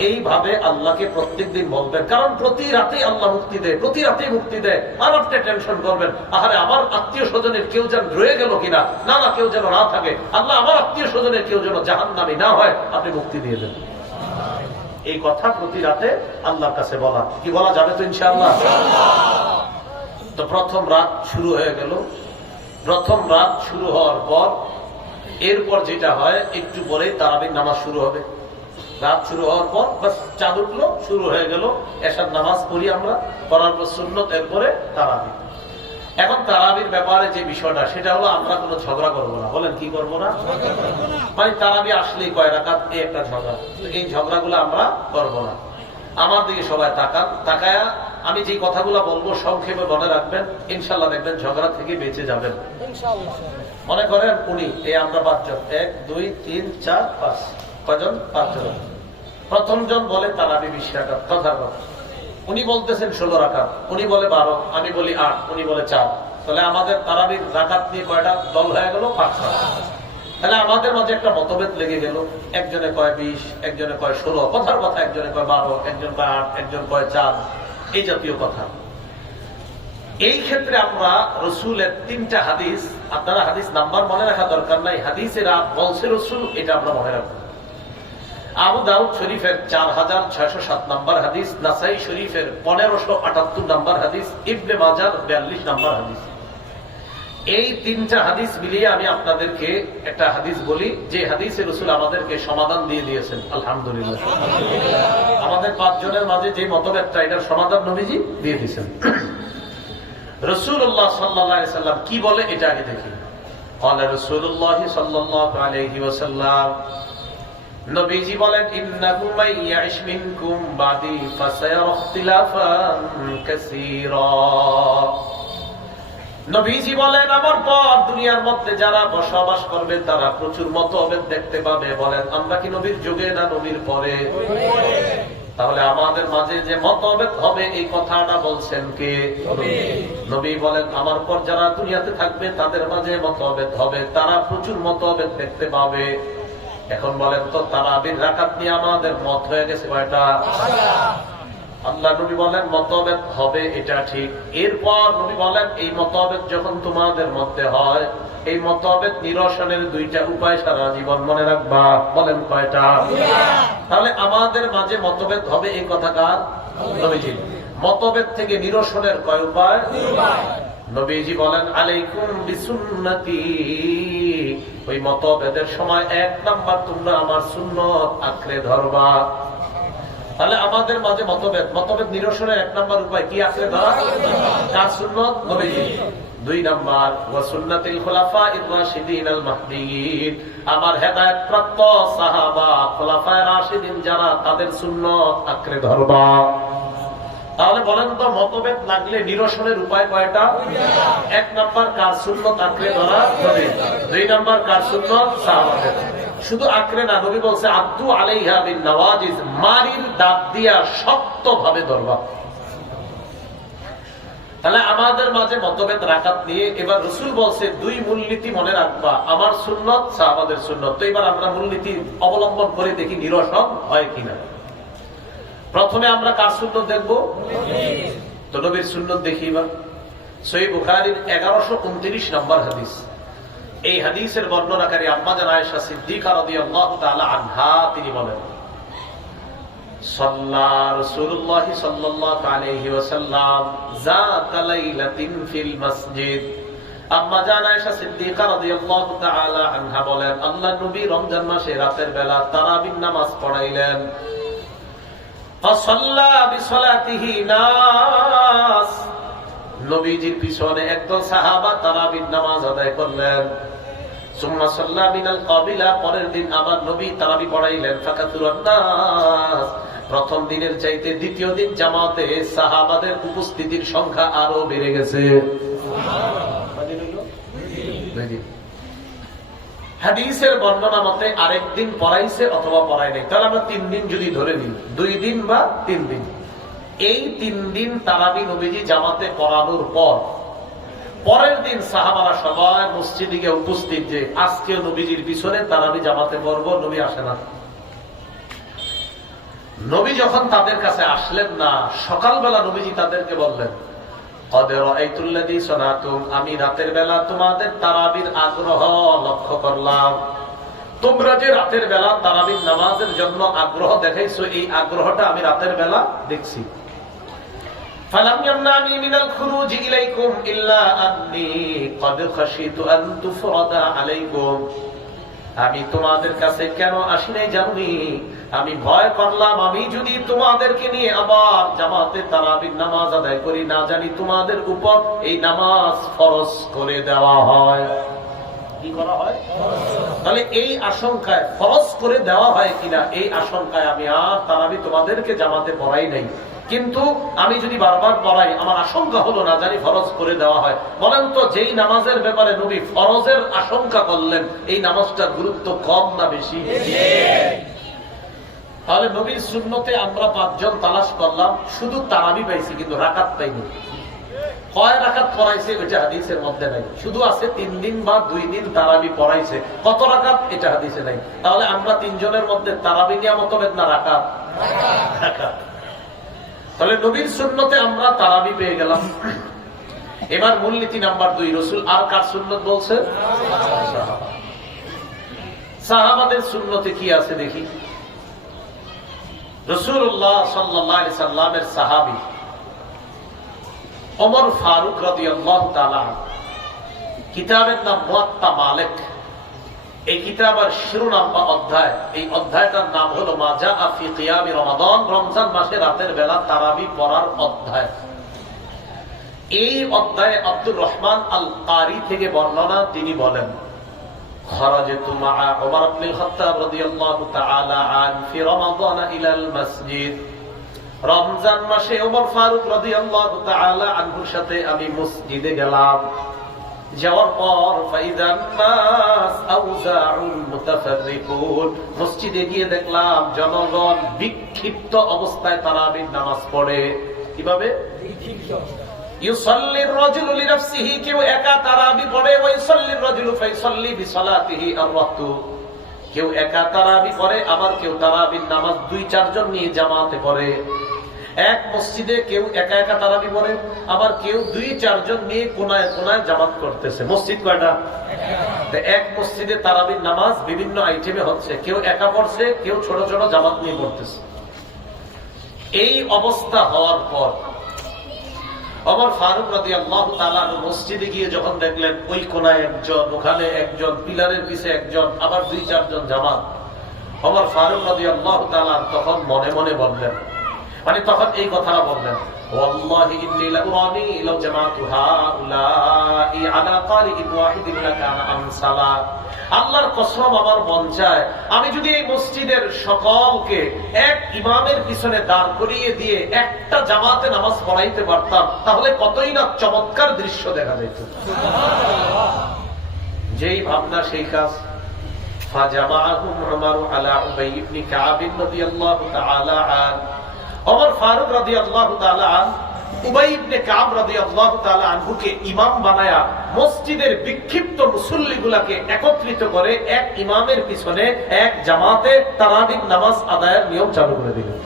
এইভাবে আল্লাহকে প্রত্যেকদিন বলবেন, কারণ প্রতি রাতেই আল্লাহ মুক্তি দেয়, প্রতি রাতেই মুক্তি দেয়। আর আপনি টেনশন করবেন, আহারে আমার আত্মীয় স্বজনের কেউ যেন রয়ে গেল কিনা, না না, কেউ যেন না থাকে, আল্লাহ, আমার আত্মীয় স্বজনের কেউ যেন জাহান্নামী না হয়, আপনি মুক্তি দিয়ে দেন। এই কথা প্রতি রাতে আল্লাহর কাছে বলা, কি বলা যাবে তো ইনশাআল্লাহ। তো প্রথম রাত শুরু হয়ে গেল। প্রথম রাত শুরু হওয়ার পর এরপর যেটা হয়, একটু পরেই তারাবির নামাজ শুরু হবে। রাত শুরু হওয়ার পর বাস চাঁদ উঠলো, শুরু হয়ে গেল। এশার নামাজ পড়ি আমরা, পড়ার পর সুন্নত, এরপরে তারাবি। এখন তারাবির ব্যাপারে যে বিষয়টা, সেটা হলো আমরা কোনো ঝগড়া করবো না। বলেন, কি করবো না? মানে তারাবি আসলেই কয় রাকাত, এই একটা ঝগড়া, এই ঝগড়াগুলো আমরা করবো না। আমার দিকে সবাই তাকান, তাকায়া আমি যে কথাগুলো বলবো সংক্ষেপে মনে রাখবেন, ইনশাল্লাহ দেখবেন ঝগড়া থেকে বেঁচে যাবেন। মনে করেন উনি, এই আমরা 5 জন, 1 2 3 4 5, কয়জন? 5 জন। প্রথম জন বলে তারাবি 20 রাকাত, কথার কথা। উনি বলতেছেন 16 রাকাত, উনি বলে 12, আমি বলি 8, উনি বলে 4। তাহলে আমাদের তারাবির রাকাত নিয়ে কয়টা দল হয়ে গেল? 5টা। তাহলে আমাদের মাঝে একটা মতভেদ লেগে গেল। একজনে কয় 20, একজনে কয় 16, কথার কথা। একজনে কয় 12, একজন কয় 8, একজন কয় 4, এই জাতীয় কথা। এই ক্ষেত্রে আমরা রসুলের 3টা হাদিস, আপনারা হাদিস নাম্বার মনে রাখা দরকার নাই, হাদিসেরা বলছে রসুল, এটা আমরা মনে রাখবো। আবু দাউদ শরীফের 4607 নম্বর হাদিস, নাসাই শরীফের 1578 নম্বর হাদিস, ইবনে মাজাহ 42 নম্বর হাদিস। এই 3টা হাদিস মিলিয়ে আমি আপনাদেরকে একটা হাদিস বলি, যে হাদিসে রাসূল আমাদেরকে সমাধান দিয়ে দিয়েছেন। আলহামদুলিল্লাহ, আমাদের 5 জনের মাঝে যে মতভেদটা, এটার সমাধান নবীজি দিয়ে দিয়েছেন। রাসূলুল্লাহ সাল্লাল্লাহু আলাইহি ওয়াসাল্লাম কি বলে, এটা আগে দেখি। قال رسول الله صلى الله عليه وسلم, নবীজি বলেন ইন্নাহু মাইয়াইশ মিনকুম বাদি ফাসায়ারা ইখতিলাফান কাসীরা। নবীজি বলেন আমার পর দুনিয়ার মধ্যে যারা বসবাস করবে তারা প্রচুর মতভেদ দেখতে পাবে। বলেন আমরা কি নবীর যুগে না নবীর পরে? তাহলে আমাদের মাঝে যে মতভেদ হবে এই কথাটা বলছেন কে? নবী বলেন আমার পর যারা দুনিয়াতে থাকবে তাদের মাঝে মতভেদ হবে, তারা প্রচুর মতভেদ দেখতে পাবে। এখন বলেন তো তারাবির রাকাত নিয়ে আমাদের মত হয়ে গেছে কয়টা? আল্লাহ নবী বলেন মতভেদ হবে, এটা ঠিক। এরপর নবী বলেন এই মতভেদ যখন তোমাদের মধ্যে হয়, এই মতভেদ নিরসনের দুইটা উপায় সারা জীবন মনে রাখবা। বলেন কয়টা? তাহলে আমাদের মাঝে মতভেদ হবে এই কথা কার? নবীজি। মতভেদ থেকে নিরসনের কয় উপায়? নবীজি বলেন আলাইকুম বিসুন্নতি। ওই মতভেদের সময় 1 নাম্বার তোমরা আমার সুন্নত আঁকড়ে ধরবা। তাহলে আমাদের মাঝে মতভেদ নিরসনের 1 নাম্বার উপায় কি? আঁকড়ে ধরা। কার সুন্নত? নবীজি। 2 নাম্বার ওয়া সুন্নাতুল খুলাফায়ে রাশিদিন আল মাহদিয়িন, আমার হেদায়েত প্রাপ্ত সাহাবা খুলাফায়ে রাশিদিন যারা, তাদের সুন্নত আঁকড়ে ধরবা। তাহলে বলেন তো মতভেদ লাগলে নিরসনের উপায় কয়টা? 1 নাম্বার কার সুন্নত আঁকড়ে ধরা, নবী। 2 নাম্বার কার সুন্নত? সাহাবাদের। শুধু আঁকড়ে না, নবী বলছে আদু আলাইহা বিন নওয়াজিজ, মারির দাঁত দিয়া শক্তভাবে ধরবা। তাহলে আমাদের মাঝে মতভেদ রাকাত নিয়ে এবার রাসূল বলছে 2 মূলনীতি মনে রাখবা, আমার সুন্নত, সাহাবাদের সুন্নত। তো এবার আমরা মূলনীতি অবলম্বন করে দেখি নিরসন হয় কিনা। প্রথমে আমরা কার সুন্নত দেখবো? তো নবীর সুন্নত দেখি। এবার সহিহ বুখারীর 1129 নম্বর হাদিস। এই হাদিসের বর্ণনাকারী আম্মা জান আয়েশা সিদ্দিকা রাদিয়াল্লাহু তাআলা আনহা, তিনি বলেন সাল্লা রাসূলুল্লাহ সাল্লাল্লাহু আলাইহি ওয়াসাল্লাম যাতা লাইলাতিন ফিল মসজিদ। আম্মা জান আয়েশা সিদ্দিকা রাদিয়াল্লাহু তাআলা আনহা বলেন আল্লাহর নবী রমজান মাসে রাতের বেলা তারাবির নামাজ পড়াইলেন। ফাসাল্লা বিসালাতিহি নাস, নবীজির পিছনে একদল সাহাবা তারাবির নামাজ আদায় করলেন। সুম্মা সাল্লা মিনাল কাবিলা, পরের দিন আবার নবী তারাবি পড়াইলেন। ফাকাতুরান নাস, প্রথম দিনের চাইতে দ্বিতীয় দিন জামাতে সাহাবাদের উপস্থিতির সংখ্যা আরো বেড়ে গেছে। হাদিসের বর্ণনা মতে আরেকদিন পড়াইছে অথবা পড়াই নাই। তাহলে আমরা 3 দিন যদি ধরে নিই, 2 দিন বা 3 দিন, এই 3 দিন তারাবি নবীজি জামাতে পড়ানোর পর পরের দিন সাহাবারা সবাই মসজিদে গিয়ে উপস্থিত যে আজকে নবীজির পিছনে তারাবি জামাতে পড়বো। নবী আসে না। নবী যখন তাদের কাছে আসলেন না, সকালবেলা নবীজি তাদেরকে বললেন আমি রাতের বেলা তোমাদের তারাবির আগ্রহ লক্ষ্য করলাম। তোমরা যে রাতের বেলা তারাবির নামাজের জন্য আগ্রহ দেখাইছো, এই আগ্রহটা আমি রাতের বেলা দেখছি। ফালাম ইয়ামনানি মিনাল খুরুজি ইলাইকুম ইল্লা আন্নী ক্বাদ খাশিতু আন তুফরাদা আলাইকুম। আমি তোমাদের কাছে কেন আসি নাই জানি? আমি ভয় করলাম আমি যদি তোমাদেরকে নিয়ে আবার জামাতে তারাবির নামাজ আদায় করি, না জানি তোমাদের উপর এই নামাজ ফরজ করে দেওয়া হয়। কি করা হয়? তাহলে এই আশঙ্কায়, ফরজ করে দেওয়া হয় কিনা এই আশঙ্কায় আমি আর তারাবি তোমাদেরকে জামাতে পড়াই নাই। কিন্তু আমি যদি বারবার পড়াই, আমার আশঙ্কা হলো না জানি ফরজ করে দেওয়া হয়। বলেন তো যেই নামাজের ব্যাপারে নবী ফরজের আশঙ্কা করলেন, এই নামাজটার গুরুত্ব কম না বেশি? তাহলে নবীর সুন্নতে আমরা 5 জন তালাশ করলাম, শুধু তারাবি পাইছি কিন্তু রাকাত পাইনি। কয় রাকাত পড়াইছে ওইটা হাদিসের মধ্যে নাই, শুধু আছে 3 দিন বা 2 দিন তারাবি পড়াইছে। কত রাকাত এটা হাদিসে নাই। তাহলে আমরা 3 জনের মধ্যে তারাবি নিয়ে মতভেদ না রাকাত? রাকাত। তাহলে নবীর সুন্নতে আমরা তারাবি পেয়ে গেলাম। এবার মূলনীতি নাম্বার 2, রাসূল আর কার সুন্নত বলছে? সাহাবাদের সুন্নতে কি আছে দেখি। রাসূলুল্লাহ সাল্লাল্লাহু আলাইহি সাল্লামের সাহাবী ওমর ফারুক রাদিয়াল্লাহু তাআলা, কিতাবের নাম মুয়াত্তা মালিক। এই কিতাবের শিরোনাম বা অধ্যায়, এই অধ্যায়টার নাম হলো মা জাআ ফি কিয়ামি রমাদান, রমজান মাসে রাতের বেলা তারাবি পড়ার অধ্যায়। এই অধ্যায়ে আব্দুর রহমান আল কারি থেকে বর্ণনা, তিনি বলেন خرجت مع عمر بن الخطاب رضي الله تعالى عنه في رمضان إلى المسجد রমজান মাসে ওমর ফারুক রাদিয়াল্লাহু তাআলা আনহুর সাথে আমি মসজিদে গেলাম। যাওয়ার পর ফাইদান নাস আউজাউল মুতাফাররিকুন, মসজিদে গিয়ে দেখলাম জনগণ বিক্ষিপ্ত অবস্থায় তারাবির নামাজ পড়ে। কিভাবে? ইউসাল্লির রাজুলু লিনাফসিহি, কেউ একা তারাবি পড়ে, ওয়া ইউসাল্লির রাজুলু ফাইসাল্লি বিসালাতিহি আর-রাতু, কেউ একা তারাবি পড়ে, আবার কেউ তারাবির নামাজ 2-4 জন নিয়ে জামাতে পড়ে। এক মসজিদে কেউ একা একা তারাবি পড়ে, আবার কেউ 2-4 জন নিয়ে কোনায় কোনায় জামাত করতেছে। মসজিদ কয়টা? এক মসজিদে তারাবির নামাজ বিভিন্ন আইটেমে হচ্ছে, কেউ একা পড়ছে, কেউ ছোট ছোট জামাত নিয়ে পড়তেছে। এই অবস্থা হওয়ার পর ওমর ফারুক রাদিয়াল্লাহু তাআলা মসজিদে গিয়ে যখন দেখলেন ওই কোনায় একজন, ওখানে একজন, পিলারের পিছে একজন, আবার 2-4 জন জামাত, ওমর ফারুক রাদিয়াল্লাহু তাআলা তখন মনে মনে বললেন, মানে তখন এই কথাটা বললেন, ওয়াল্লাহি ইন্নী লাউরানি লাউ জামাতু হাউলাই আলা কারিইন ওয়াহিদিন লাকানা আমসালা, আল্লাহর কসম আমার মন চায় আমি যদি এই মসজিদের সকলকে এক ইমামের পিছনে দাঁড় করিয়ে দিয়ে একটা জামাতে নামাজ পড়াইতে পারতাম, তাহলে কতই না চমৎকার দৃশ্য দেখা যেত। যেই ভাবনা সেই কাজ। ফাজামাআহুম উমর আলা উবাই ইবনে কাব রাদিয়াল্লাহু তাআলা আনহু, ওমর ফারুক রাদিয়াল্লাহু তাআলা আনহু উবাই ইবনে কাব রাদিয়াল্লাহু তাআলা আনহুকে ইমাম বানায়া মসজিদের বিক্ষিপ্ত মুসল্লিগুলোকে একত্রিত করে এক ইমামের পিছনে এক জামাতে তারাবির নামাজ আদায়ের নিয়ম চালু করে দিলেন।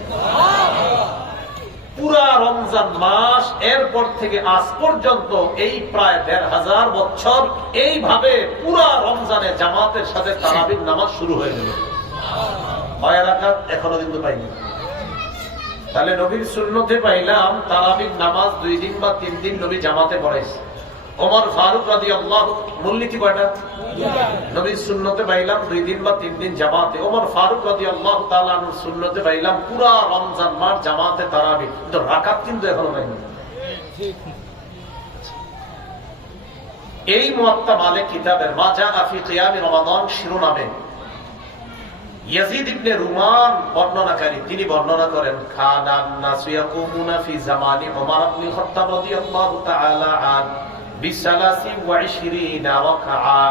পুরা রমজান মাস এরপর থেকে আজ পর্যন্ত এই প্রায় ১৫০০ বছর এইভাবে পুরা রমজানে জামাতের সাথে তারাবির নামাজ শুরু হয়ে গেল। কয় রাকাত এখনো কিন্তু পাইনি। তাহলে নবীর সুন্নতে পাইলাম তারাবির নামাজ 2 দিন বা 3 দিন নবী জামাতে পড়াইছে। ওমর ফারুক রাদিয়াল্লাহু, মূলনীতি কয়টা? নবীর সুন্নতে পাইলাম 2 দিন বা 3 দিন জামাতে। ওমর ফারুক রাদিয়াল্লাহু তাআলা আনহুর সুন্নতে পাইলাম পুরা রমজান মাস জামাতে তারাবি, কিন্তু রাকাত কিন্তু এখনো পাইনি। এই মুয়াত্তা মালিক কিতাবের মা জাআ ফি কিয়াম রমাদান শিরোনামে ইয়াজিদ ইবনে রুমান বর্ণনাকারী, তিনি বর্ণনা করেন, খানান নাসু ইয়াকুমুনা ফি জামানি ওমর ইবনে খাত্তাব রাদিয়াল্লাহু তাআলা আন বিসালাসি ওয়া 20 রাকাআ,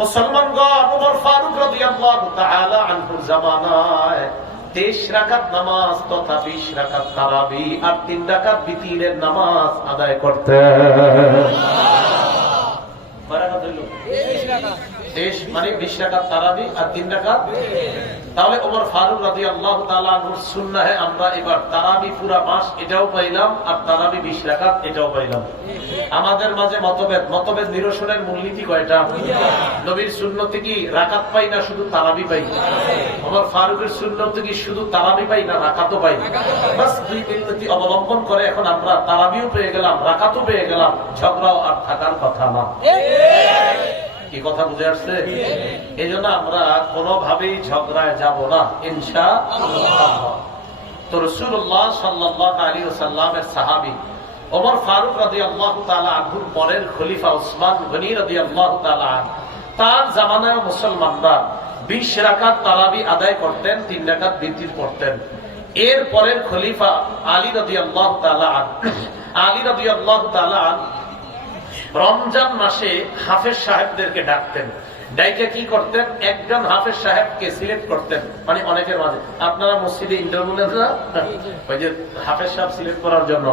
মুসলমানগণ ওমর ফারুক রাদিয়াল্লাহু তাআলা আনহুর জামানায় 23 রাকাত নামাজ তথা 20 রাকাত তারাবি আর 3 রাকাত বিতিরের নামাজ আদায় করতেন। বারাকাত হইল 23 মানে 20 রাকাত তারাবি আর 3 রাকাত। তাহলে ওমর ফারুক রাদিয়াল্লাহু তাআলা আনহুর সুন্নাহে আমরা এবার তারাবি পুরা মাস এটাও পাইলাম আর তারাবি 20 রাকাত এটাও পাইলাম। আমাদের মাঝে মতভেদ নিরসনের মূলনীতি কয়টা? নবীর সুন্নতে কি রাকাত পাই না শুধু তারাবি পাই? ওমর ফারুকের সুন্নতে কি শুধু তারাবি পাই না রাকাতও পাই? বাস 2 মূলনীতি অবলম্বন করে এখন আমরা তারাবিও পেয়ে গেলাম, রাকাতও পেয়ে গেলাম, ঝগড়াও আর থাকার কথা না। কি কথা বুঝে আসছে? এই জন্য আমরা কোনোভাবেই ঝগড়ায় যাব না ইনশাআল্লাহ। তো রাসূলুল্লাহ সাল্লাল্লাহু আলাইহি ওয়াসাল্লামের সাহাবী ওমর ফারুক রাদিয়াল্লাহু তাআলা আনহুর পরের খলিফা উসমান গনি রাদিয়াল্লাহু তাআলা আনহু, তার জামানায় মুসলমানরা 20 রাকাত তারাবি আদায় করতেন, 3 রাকাত বিতির পড়তেন। এর পরের খলিফা আলী রাদিয়াল্লাহু তাআলা আনহু, আলী রাদিয়াল্লাহু তাআলা আনহু রমজান মাসে হাফেজ সাহেবদেরকে ডাকতেন, ডাইকে কি করতেন? একজন হাফেজ সাহেবকে সিলেক্ট করতেন, মানে অনেকের মাঝে আপনারা মসজিদে ইন্টারভিউ নেন না, ওই যে হাফেজ সাহেব সিলেক্ট করার জন্য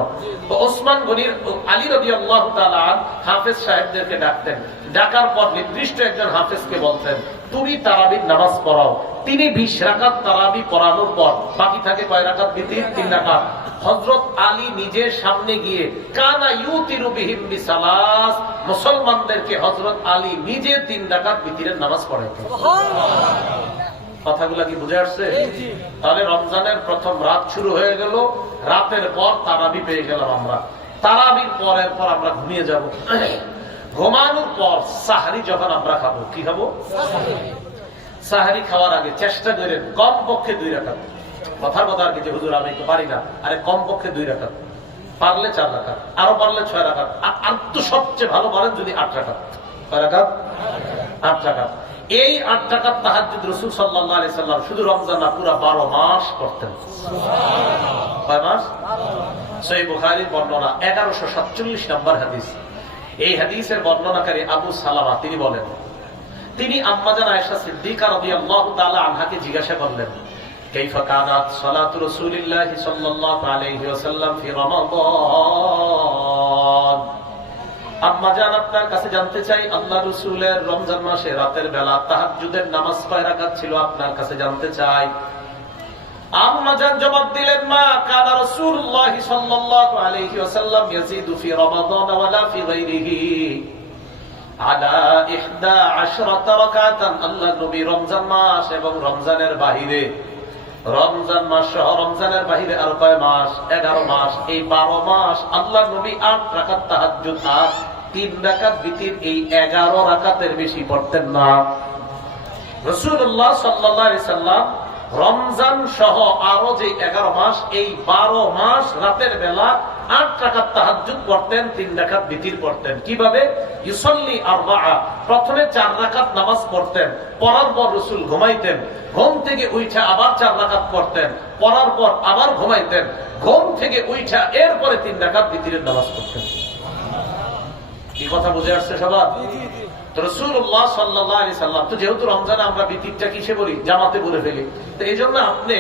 ওসমান গনির আলী রাদিয়াল্লাহু তাআলা হাফেজ সাহেবদেরকে ডাকতেন। ডাকার পর নির্দিষ্ট একজন হাফেজকে বলতেন, তুমি তারাবির নামাজ পড়াও। তিনি 20 রাকাত তারাবি পড়ানোর পর বাকি থাকে কয় রাকাত? বিতির 3 রাকাত। হযরত আলী নিজের সামনে গিয়ে কানা ইউতিরু বিহিম বিসালাস, মুসলমানদেরকে হযরত আলী নিজে 3 রাকাত বিতিরের নামাজ পড়াইতেন। কথাগুলা কি বুঝে আসছে? তাহলে রমজানের প্রথম রাত শুরু হয়ে গেল, রাতের পর তারাবি পেয়ে গেলাম আমরা। তারাবির পরের পর আমরা ঘুমিয়ে যাব। ঘুমানোর পর সাহরি যখন আমরা খাবো, কি খাবো? সাহরি খাওয়ার আগে চেষ্টা করেন কম পক্ষে 2 রাকাত। কথার কথা আর কি যে হুজুর আমি তো পারি না, আরে কম পক্ষে 2 রাকাত, পারলে 4 রাকাত, আরো পারলে 6 রাকাত, আর তো সবচেয়ে ভালো পারেন যদি 8 রাকাত। 6 রাকাত 8 রাকাত। এই 8 রাকাত তাহাজ্জুদ রাসূল সাল্লাল্লাহু আলাইহি সাল্লাম শুধু রমজান না পুরো 12 মাস করতেন। সুবহানাল্লাহ। কয় মাস? সহিহ বুখারীর বর্ণনা 1147 নম্বর হাদিস। এই হাদিসের বর্ণনাকারী আবু সালামা তিনি বলেন, তিনি আম্মা জান আয়েশা সিদ্দিকা রাদিয়াল্লাহু তাআলা আনহাকে জিজ্ঞাসা করলেন, কাইফা কানাত সালাতু রাসূলিল্লাহি সাল্লাল্লাহু আলাইহি ওয়াসাল্লাম ফি রমাদান। আম্মা জান আপনার কাছে জানতে চাই আল্লাহ রাসূলের রমজান মাসে রাতের বেলা তাহাজ্জুদের নামাজ কয় রাকাত ছিল আপনার কাছে জানতে চাই। আম্মা জান জবাব দিলেন, মা কানা রাসূলুল্লাহ সাল্লাল্লাহু আলাইহি ওয়াসাল্লাম ইয়াজিদু ফি রমাদান ওয়ালা ফি গায়রিহি আলা 11 রাকাতান। আল্লাহ নবী রমজান মাস এবং রমজানের বাহিরে, রমজান মাস সহ রমজানের বাহিরে আর কয় মাস? 11 মাস। এই 12 মাস আল্লাহ নবী 8 রাকাত তাহাজ্জুদ আর 3 রাকাত বিতির, এই 11 রাকাতের বেশি পড়তেন না। রাসূলুল্লাহ সাল্লাল্লাহু আলাইহি সাল্লাম রমজান সহ আরো যে 11 মাস, এই 12 মাস রাতের বেলা 8 রাকাত তাহাজ্জুদ পড়তেন, 3 রাকাত বিতির পড়তেন। কিভাবে? ইউসাল্লি আরবাআ, প্রথমে 4 রাকাত নামাজ পড়তেন, পড়ার পর রাসূল ঘুমাইতেন, ঘুম থেকে উঠা আবার 4 রাকাত পড়তেন, পড়ার পর আবার ঘুমাইতেন, ঘুম থেকে উঠা এরপরে 3 রাকাত বিতিরের নামাজ পড়তেন। কি কথা বুঝে আসছে সবার? রাসূলুল্লাহ সাল্লাল্লাহু আলাইহি সাল্লাম তো যেহেতু রমজানে আমরা বিতিরটা কিসে বলি? জামাতে বলে ফেলি। তো এইজন্য আপনি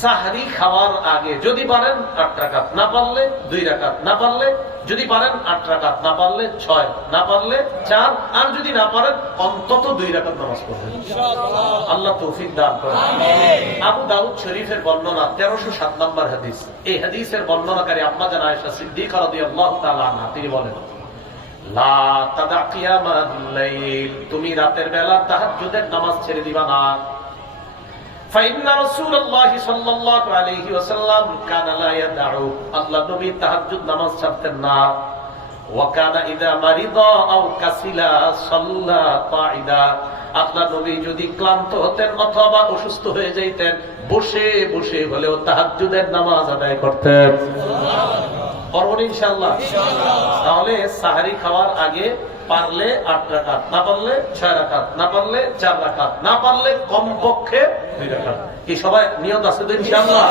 সাহরি খাওয়ার আগে যদি পারেন 8 রাকাত, না পারলে 2 রাকাত, না পারলে যদি পারেন 8 রাকাত, না পারলে 6, না পারলে 4, আর যদি না পারেন অন্তত 2 রাকাত নামাজ পড়বেন ইনশাআল্লাহ। আল্লাহ তৌফিক দান করুন। আমিন। আবু দাউদ শরীফের বর্ণনা 1307 নম্বর হাদিস। এই হাদিসের বর্ণনাকারী আম্মা জান আয়েশা সিদ্দিকা রাদিয়াল্লাহু তাআলা আনহা তিনি বলেন, লা তাদা কিয়ামাল লাইল, তুমি রাতের বেলা তাহাজ্জুদের নামাজ ছেড়ে দিবা না। ফাইন্না রাসূলুল্লাহ সাল্লাল্লাহু আলাইহি ওয়াসাল্লাম কানা লা ইয়াদউ, আল্লাহ নবী তাহাজ্জুদ নামাজ ছাড়তেন না। ওয়া কানা ইযা মারিদা আও কাসিলা সাল্লা কাঈদা, আল্লাহ নবী যদি ক্লান্ত হতেন অথবা অসুস্থ হয়ে যাইতেন বসে বসে হলেও তাহাজ্জুদের নামাজ আদায় করতেন। সুবহানাল্লাহ। ইনশাআল্লাহ। তাহলে সাহরি খাওয়ার আগে পারলে 8 রাকাত, না পারলে 6 রাকাত, না পারলে 4 রাকাত, না পারলে কমপক্ষে 2 রাকাত। কি সবাই নিয়ত আছে তো ইনশাআল্লাহ?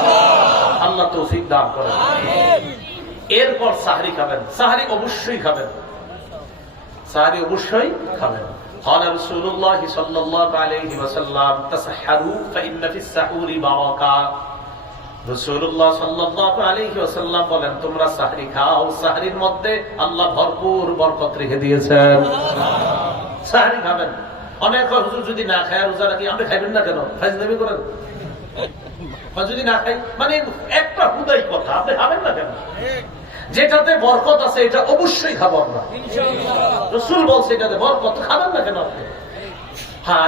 আল্লাহ তৌফিক দান করেন। আমিন। এরপর সাহরি খাবেন, সাহরি অবশ্যই খাবেন, সাহরি অবশ্যই খাবেন। قال رسول الله صلى الله عليه وسلم تسحروا فإن في السحور بركة। রাসূলুল্লাহ সাল্লাল্লাহু আলাইহি ওয়াসাল্লাম বলেন, তোমরা সাহরি খাও, সাহরির মধ্যে আল্লাহ ভরপুর বরকত রেখে দিয়েছেন। সাহরি খাবেন। অনেক হুজুর যদি না খায় রোজা রাখি, আপনি খাইবেন না কেন? ফাজলামি করেন। যদি না খাই মানে একটা হুদাই কথা, আপনি খাবেন না কেন? যেটাতে বরকত আছে এটা অবশ্যই খাবো আমরা ইনশাআল্লাহ। রাসূল বলছে এটাতে বরকত, খাবেন না কেন আপনি? হ্যাঁ,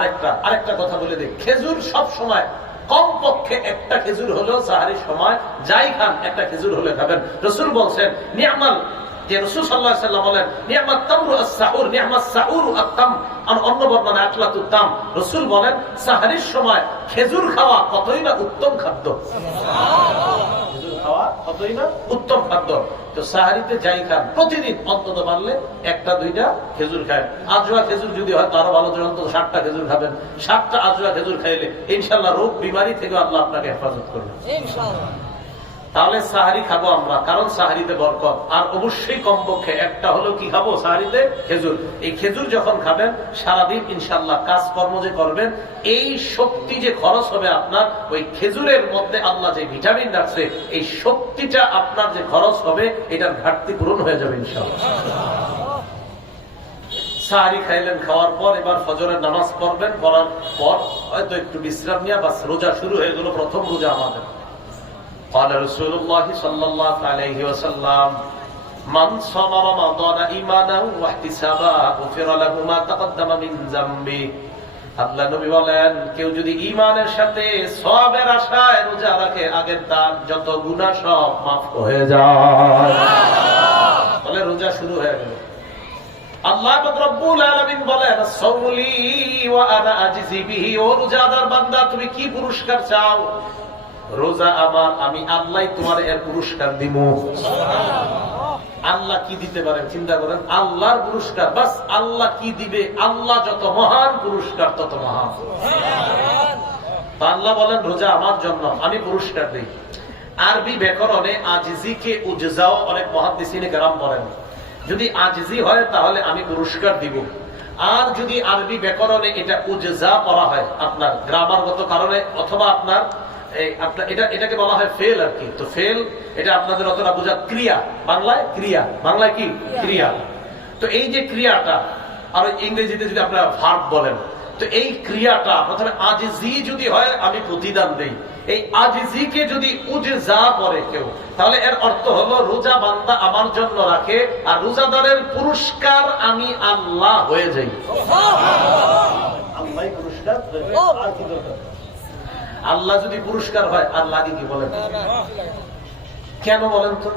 আরেকটা কথা বলে দিই, খেজুর সব সময় কমপক্ষে একটা খেজুর হলেও সাহারির সময় যাই খান একটা খেজুর হলে খাবেন। রাসূল বলছেন নি'মাল, যে রাসূল সাল্লাল্লাহু আলাইহি ওয়াসাল্লাম বলেন নি'মাত তামরু আস-সাহুর, নি'মাস সাহুরু আত-তাম, আর অন্য বর্ণনায় আকলাতুত তাম। রাসূল বলেন সাহারির সময় খেজুর খাওয়া কতই না উত্তম খাদ্য। সুবহানাল্লাহ। খেজুর খাওয়া কতই না উত্তম খাদ্য। তো সাহারিতে যাই খান প্রতিদিন অন্তত পারলে 1-2টা খেজুর খান। আজওয়া খেজুর যদি হয় তারও ভালো, অন্তত 7টা খেজুর খাবেন। 7টা আজওয়া খেজুর খাইলে ইনশাআল্লাহ রোগ বিমারি থেকে আল্লাহ আপনাকে হেফাজত করবে ইনশাআল্লাহ। তাহলে সাহারি খাবো আমরা, কারণ সাহারিতে বরকত। আর অবশ্যই কমপক্ষে একটা হলো কি খাবো সাহারিতে? খেজুর। এই খেজুর যখন খাবেন সারাদিন ইনশাআল্লাহ কাজকর্ম যে করবেন, এই শক্তি যে খরচ হবে আপনার, ওই খেজুরের মধ্যে আল্লাহ যে ভিটামিন রাখছে, এই শক্তিটা আপনার যে খরচ হবে এটার ঘাটতি পূরণ হয়ে যাবে ইনশাআল্লাহ। সাহারি খাইলেন, খাওয়ার পর এবার ফজরের নামাজ পড়বেন, পড়ার পর হয়তো একটু বিশ্রাম নিয়ে বাস রোজা শুরু হয়ে গেল, প্রথম রোজা আমাদের। قال رسول الله صلى الله عليه وسلم من صام رمضان إيمانا واحتسابا غفر له ما تقدم من ذنبه। আল্লাহ নবী বলেন, কেউ যদি ঈমানের সাথে সওয়াবের আশায় রোজা রাখে, আগের তার যত গুনাহ সব মাফ হয়ে যায়। তাহলে রোজা শুরু হয়ে গেল। আল্লাহ রব্বুল আলামিন বলেন সাওলি ওয়া আনা আজিজি বিহি, ও রোজাদার বান্দা তুমি কি পুরস্কার চাও? রোজা আমার, আমি আল্লাহ তোমার এর পুরস্কার দিব। সুবহানাল্লাহ। আল্লাহ কি দিতে পারেন চিন্তা করেন, আল্লাহর পুরস্কার, বাস আল্লাহ কি দিবে, আল্লাহ যত মহান পুরস্কার তত মহান। আল্লাহ বলেন রোজা আমার জন্য, আমি পুরস্কার দিই। আরবি ব্যাকরণে আজিজিকে উজজাও অনেক মুহাদ্দিসিনে কেরাম বলেন, যদি আজিজি হয় তাহলে আমি পুরস্কার দিব। আর যদি আরবি ব্যাকরণে এটা উজজা পড়া হয় আপনার গ্রামারগত কারণে, অথবা আপনার এটাকে বলা হয় ফেল আর কি, তো ফেল এটা আপনাদের অতটা বোঝা, ক্রিয়া বাংলায় ক্রিয়া, বাংলায় কি ক্রিয়া। তো এই যে ক্রিয়াটা, আর ইংরেজিতে যদি আপনারা ভার্ব বলেন, তো এই ক্রিয়াটা প্রথমে আজিজি যদি হয় আমি প্রতিদান দেই, এই আজিজিকে যদি উজজা করে কেউ, তাহলে এর অর্থ হলো রোজা বান্দা আমার জন্য রাখে আর রোজাদারের পুরস্কার আমি আল্লাহ হয়ে যাই। আল্লাহ পুরস্কার, আর কি দরকার? আল্লাহ যদি পুরস্কার হয় আর লাগে কি বলেন? কেন বলেন তো?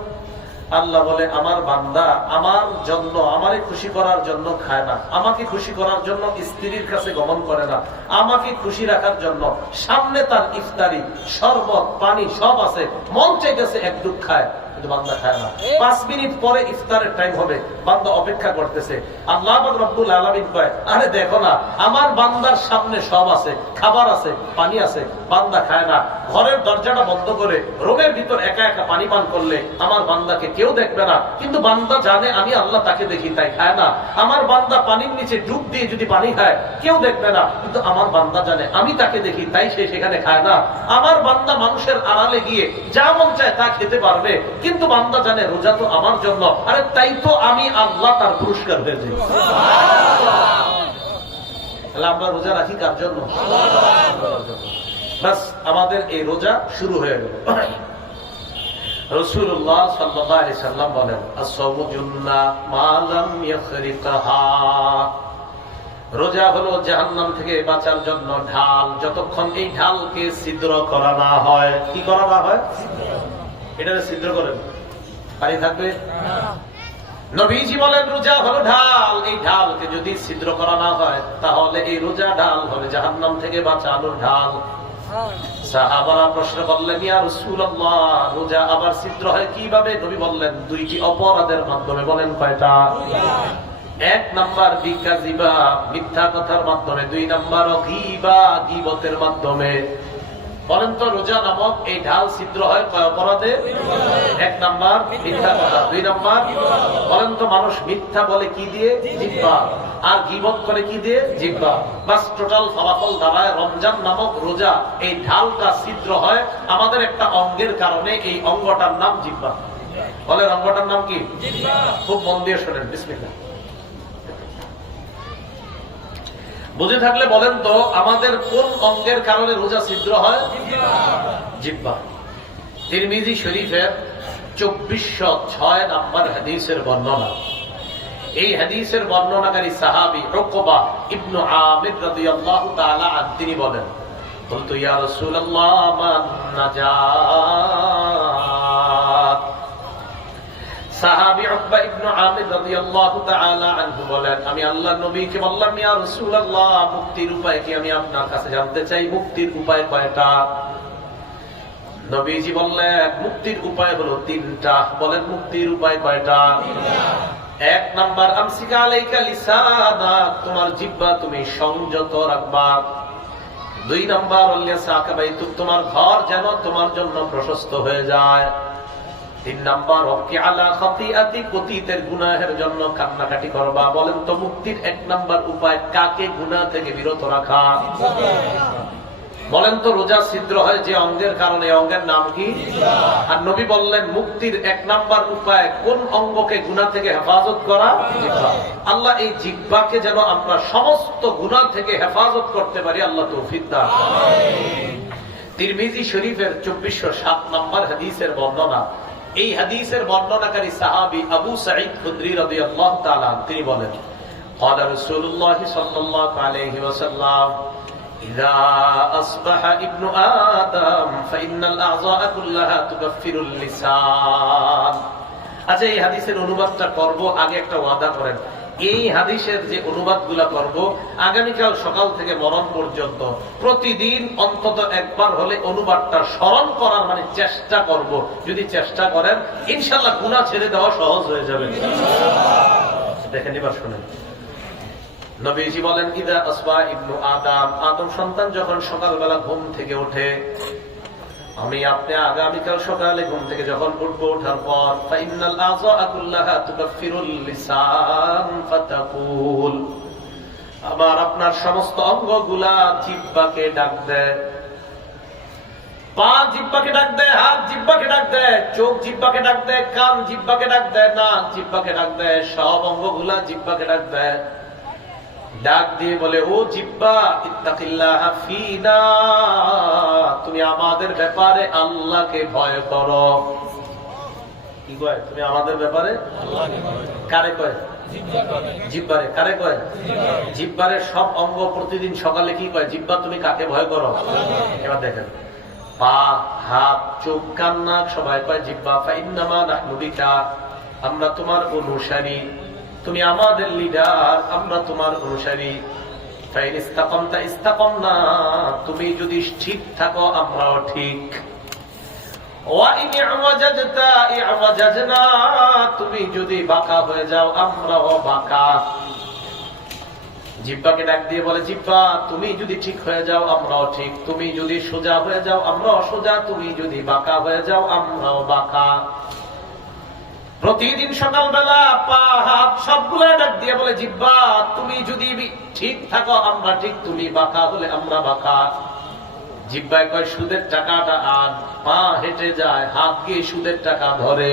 আল্লাহ বলে আমার বান্দা আমার জন্য, আমারে খুশি করার জন্য খায় না, আমাকে খুশি করার জন্য স্ত্রীর কাছে গমন করে না, আমাকে খুশি রাখার জন্য সামনে তার ইফতারি, শরবত, পানি সব আছে, মন চাইতেছে এক ডুব খায়, কিন্তু বান্দা খায় না। 5 মিনিট পরে ইফতারের টাইম হবে, বান্দা অপেক্ষা করতেছে। আল্লাহ পাক রব্বুল আলামিন কয়, আরে দেখো না আমার বান্দার সামনে সব আছে, খাবার আছে, পানি আছে, বান্দা খায় না। ঘরের দরজাটা বন্ধ করে রুমের ভিতর একা একা পানি পান করলে আমার বান্দাকে কেউ দেখবে না, কিন্তু বান্দা জানে আমি আল্লাহ তাকে দেখি তাই খায় না। আমার বান্দা পানির নিচে ডুব দিয়ে যদি পানি খায় কেউ দেখবে না, কিন্তু আমার বান্দা জানে আমি তাকে দেখি তাই সে সেখানে খায় না। আমার বান্দা মানুষের আড়ালে গিয়ে যা মন চায় তা খেতে পারবে, কিন্তু বান্দা জানে রোজা তো আমার জন্য, আরে তাই তো আমি আল্লাহ তার পুরস্কার হয়ে যাই। আমরা রোজা রাখি কার জন্য? বাস আমাদের এই রোজা শুরু হয়ে গেল। রাসূলুল্লাহ সাল্লাল্লাহু আলাইহি সাল্লাম বলেন, আস-সাওমু জুন্নাহ মা লাম ইয়াখরিকাহা, রোজা হলো জাহান্নাম থেকে বাঁচার জন্য ঢাল, যতক্ষণ এই ঢালকে ছিদ্র করা না হয়। কি করা না হয়? এটা ছিদ্র করেন, পানি থাকবে না। নবীজি বলেন রোজা হলো ঢাল, এই ঢালকে যদি ছিদ্র করা না হয় তাহলে এই রোজা ঢাল হবে জাহান্নাম থেকে বাঁচানোর ঢাল। সাহাবারা প্রশ্ন করলেন, ইয়া রাসূলুল্লাহ রোজা আবার ছিদ্র হয় কিভাবে? নবী বললেন 2টি অপরাধের মাধ্যমে। বলেন কয়টা? 1 নাম্বার বিকাযিবা, মিথ্যা কথার মাধ্যমে। 2 নাম্বার গীবা, গীবতের মাধ্যমে। বলেন তো রোজা নামক এই ঢাল ছিদ্র হয় কয় অপরাধে? 1 নাম্বার মিথ্যা কথা, 2 নাম্বার বলেন তো মানুষ মিথ্যা বলে কি দিয়ে? জিহ্বা। আর গীবত করে কি দিয়ে? জিহ্বা। বাস টোটাল ফলাফল দাঁড়ায় রমজান নামক রোজা এই ঢালটা ছিদ্র হয় আমাদের একটা অঙ্গের কারণে, এই অঙ্গটার নাম জিহ্বা। বলেন অঙ্গটার নাম কি? জিহ্বা। খুব মন দিয়ে শোনেন, বিসমিল্লাহ। বুঝে থাকলে বলেন তো আমাদের কোন অঙ্গের কারণে রোজা ছিদ্র হয়? জিহ্বা। তিরমিজি শরীফের 2406 নম্বর হাদিসের বর্ণনা। এই হাদিসের বর্ণনাকারী সাহাবী উকবা ইবনে আমির রাদিয়াল্লাহু তাআলা আনহু তিনি বলেন, বলতো ইয়া রাসূলুল্লাহ মান নাজাত। সাহাবী উকবা ইবনে আমির রাদিয়াল্লাহু তাআলা আনহু বলেন, আমি আল্লাহর নবীকে বললাম, ইয়া রাসূলুল্লাহ মুক্তির উপায় কি? আমি আপনার কাছে জানতে চাই মুক্তির উপায় কয়টা? নবীজি বললেন মুক্তির উপায় হলো 3টা। বলেন মুক্তির উপায় কয়টা? 1 নাম্বার আমসিকা আলাইকা লিসানাক, তোমার জিহ্বা তুমি সংযত রাখবা। 2 নাম্বার আল্লাসাকা বাইতুক, তোমার ঘর যেন তোমার জন্য প্রশস্ত হয়ে যায়। 3 নাম্বার ওয়াকি আলা খাতিআতি, অতীতের গুনাহের জন্য কান্নাকাটি করবা। বলেন তো মুক্তির 1 নাম্বার উপায় কাকে গুনাহ থেকে বিরত রাখা? বলেন তো রোজা ছিদ্র হয় যে অঙ্গের কারণে, অঙ্গের নাম কি? আর নবী বললেন মুক্তির 1 নাম্বার উপায় কোন অঙ্গকে গুনাহ থেকে হেফাজত করা? জিহ্বা। আল্লাহ এই জিহ্বাকে যেন আমরা সমস্ত গুনাহ থেকে হেফাজত করতে পারি, আল্লাহ তৌফিক দান করুন। তিরমিজি শরীফের 2407 নম্বর হাদিসের বর্ণনা। এই হাদিসের বর্ণনাকারী সাহাবী আবু সাঈদ খুদরি রাদিয়াল্লাহু তাআলা তিনি বলেন, قال رسول الله صلى الله عليه وسلم إذا أصبح ابن آدم فإن الأعضاء كلها تكفر اللسان। আচ্ছা এই হাদিসের অনুবাদটা করব, আগে একটা ওয়াদা করেন। এই হাদিসের যে অনুবাদগুলো করব আগামীকাল সকাল থেকে মরণ পর্যন্ত প্রতিদিন অন্তত একবার হলে অনুবাদটা স্মরণ করার মানে চেষ্টা করব। যদি চেষ্টা করেন ইনশাআল্লাহ গুনাহ ছেড়ে দেওয়া সহজ হয়ে যাবে। দেখেন এবার শুনেন, নবীজি বলেন ইদা আসবা ইবনু আদম, আদম সন্তান যখন সকালবেলা ঘুম থেকে ওঠে, আমি আপনি আগামীকাল সকালে ঘুম থেকে যখন উঠবো, ওঠার পর ফাইনাল আযা কুল্লাহা তুকাফিরুল লিসান ফাতাকুল, আবার আপনার সমস্ত অঙ্গগুলা জিহ্বাকে ডাক দেয়। পা জিহ্বাকে ডাক দেয়, হাত জিহ্বাকে ডাক দেয়, চোখ জিহ্বাকে ডাক দেয়, কান জিহ্বাকে ডাক দেয়, নাক জিহ্বাকে ডাক দেয়, সব অঙ্গগুলা জিহ্বাকে ডাক দেয়। ডাক দিয়ে বলে, ও জিহ্বা ইত্তাকিল্লাহ ফিনা, তুমি আমাদের ব্যাপারে আল্লাহকে ভয় করো। কি কয়? তুমি আমাদের ব্যাপারে আল্লাহকে ভয় করো। কারে কয়? জিহ্বারে। কারে কয়? জিহ্বারে সব অঙ্গ প্রতিদিন সকালে কি কয়? জিহ্বা তুমি কাকে ভয় করো? এবার দেখেন, পা, হাত, চোখ, কান, নাক সবাই কয় জিহ্বা ফাইন্নামা নাহনু বিকা, আমরা তোমার অনুসারী, তুমি আমাদের লিডার, আমরা তোমার অনুসারী। ফাইন ইস্তাকামতা ইস্তাকামনা, তুমি যদি ঠিক থাকো আমরাও ঠিক। ওয়া ইন ইওয়াজাজতা ইওয়াজাজনা, তুমি যদি বাঁকা হয়ে যাও আমরাও বাঁকা। জিহ্বাকে ডাক দিয়ে বলে, জিহ্বা তুমি যদি ঠিক হয়ে যাও আমরাও ঠিক, তুমি যদি সোজা হয়ে যাও আমরাও সোজা, তুমি যদি বাঁকা হয়ে যাও আমরাও বাঁকা। প্রতিদিন সকালবেলা পা, হাত সবগুলা ডাক দিয়ে বলে, জিহ্বা তুমি যদি ঠিক থাকো আমরা ঠিক, তুমি বাঁকা হলে আমরা বাঁকা। জিহ্বায় কয় সুদের টাকাটা আন, পা হেঁটে যায়, হাত গিয়ে সুদের টাকা ধরে।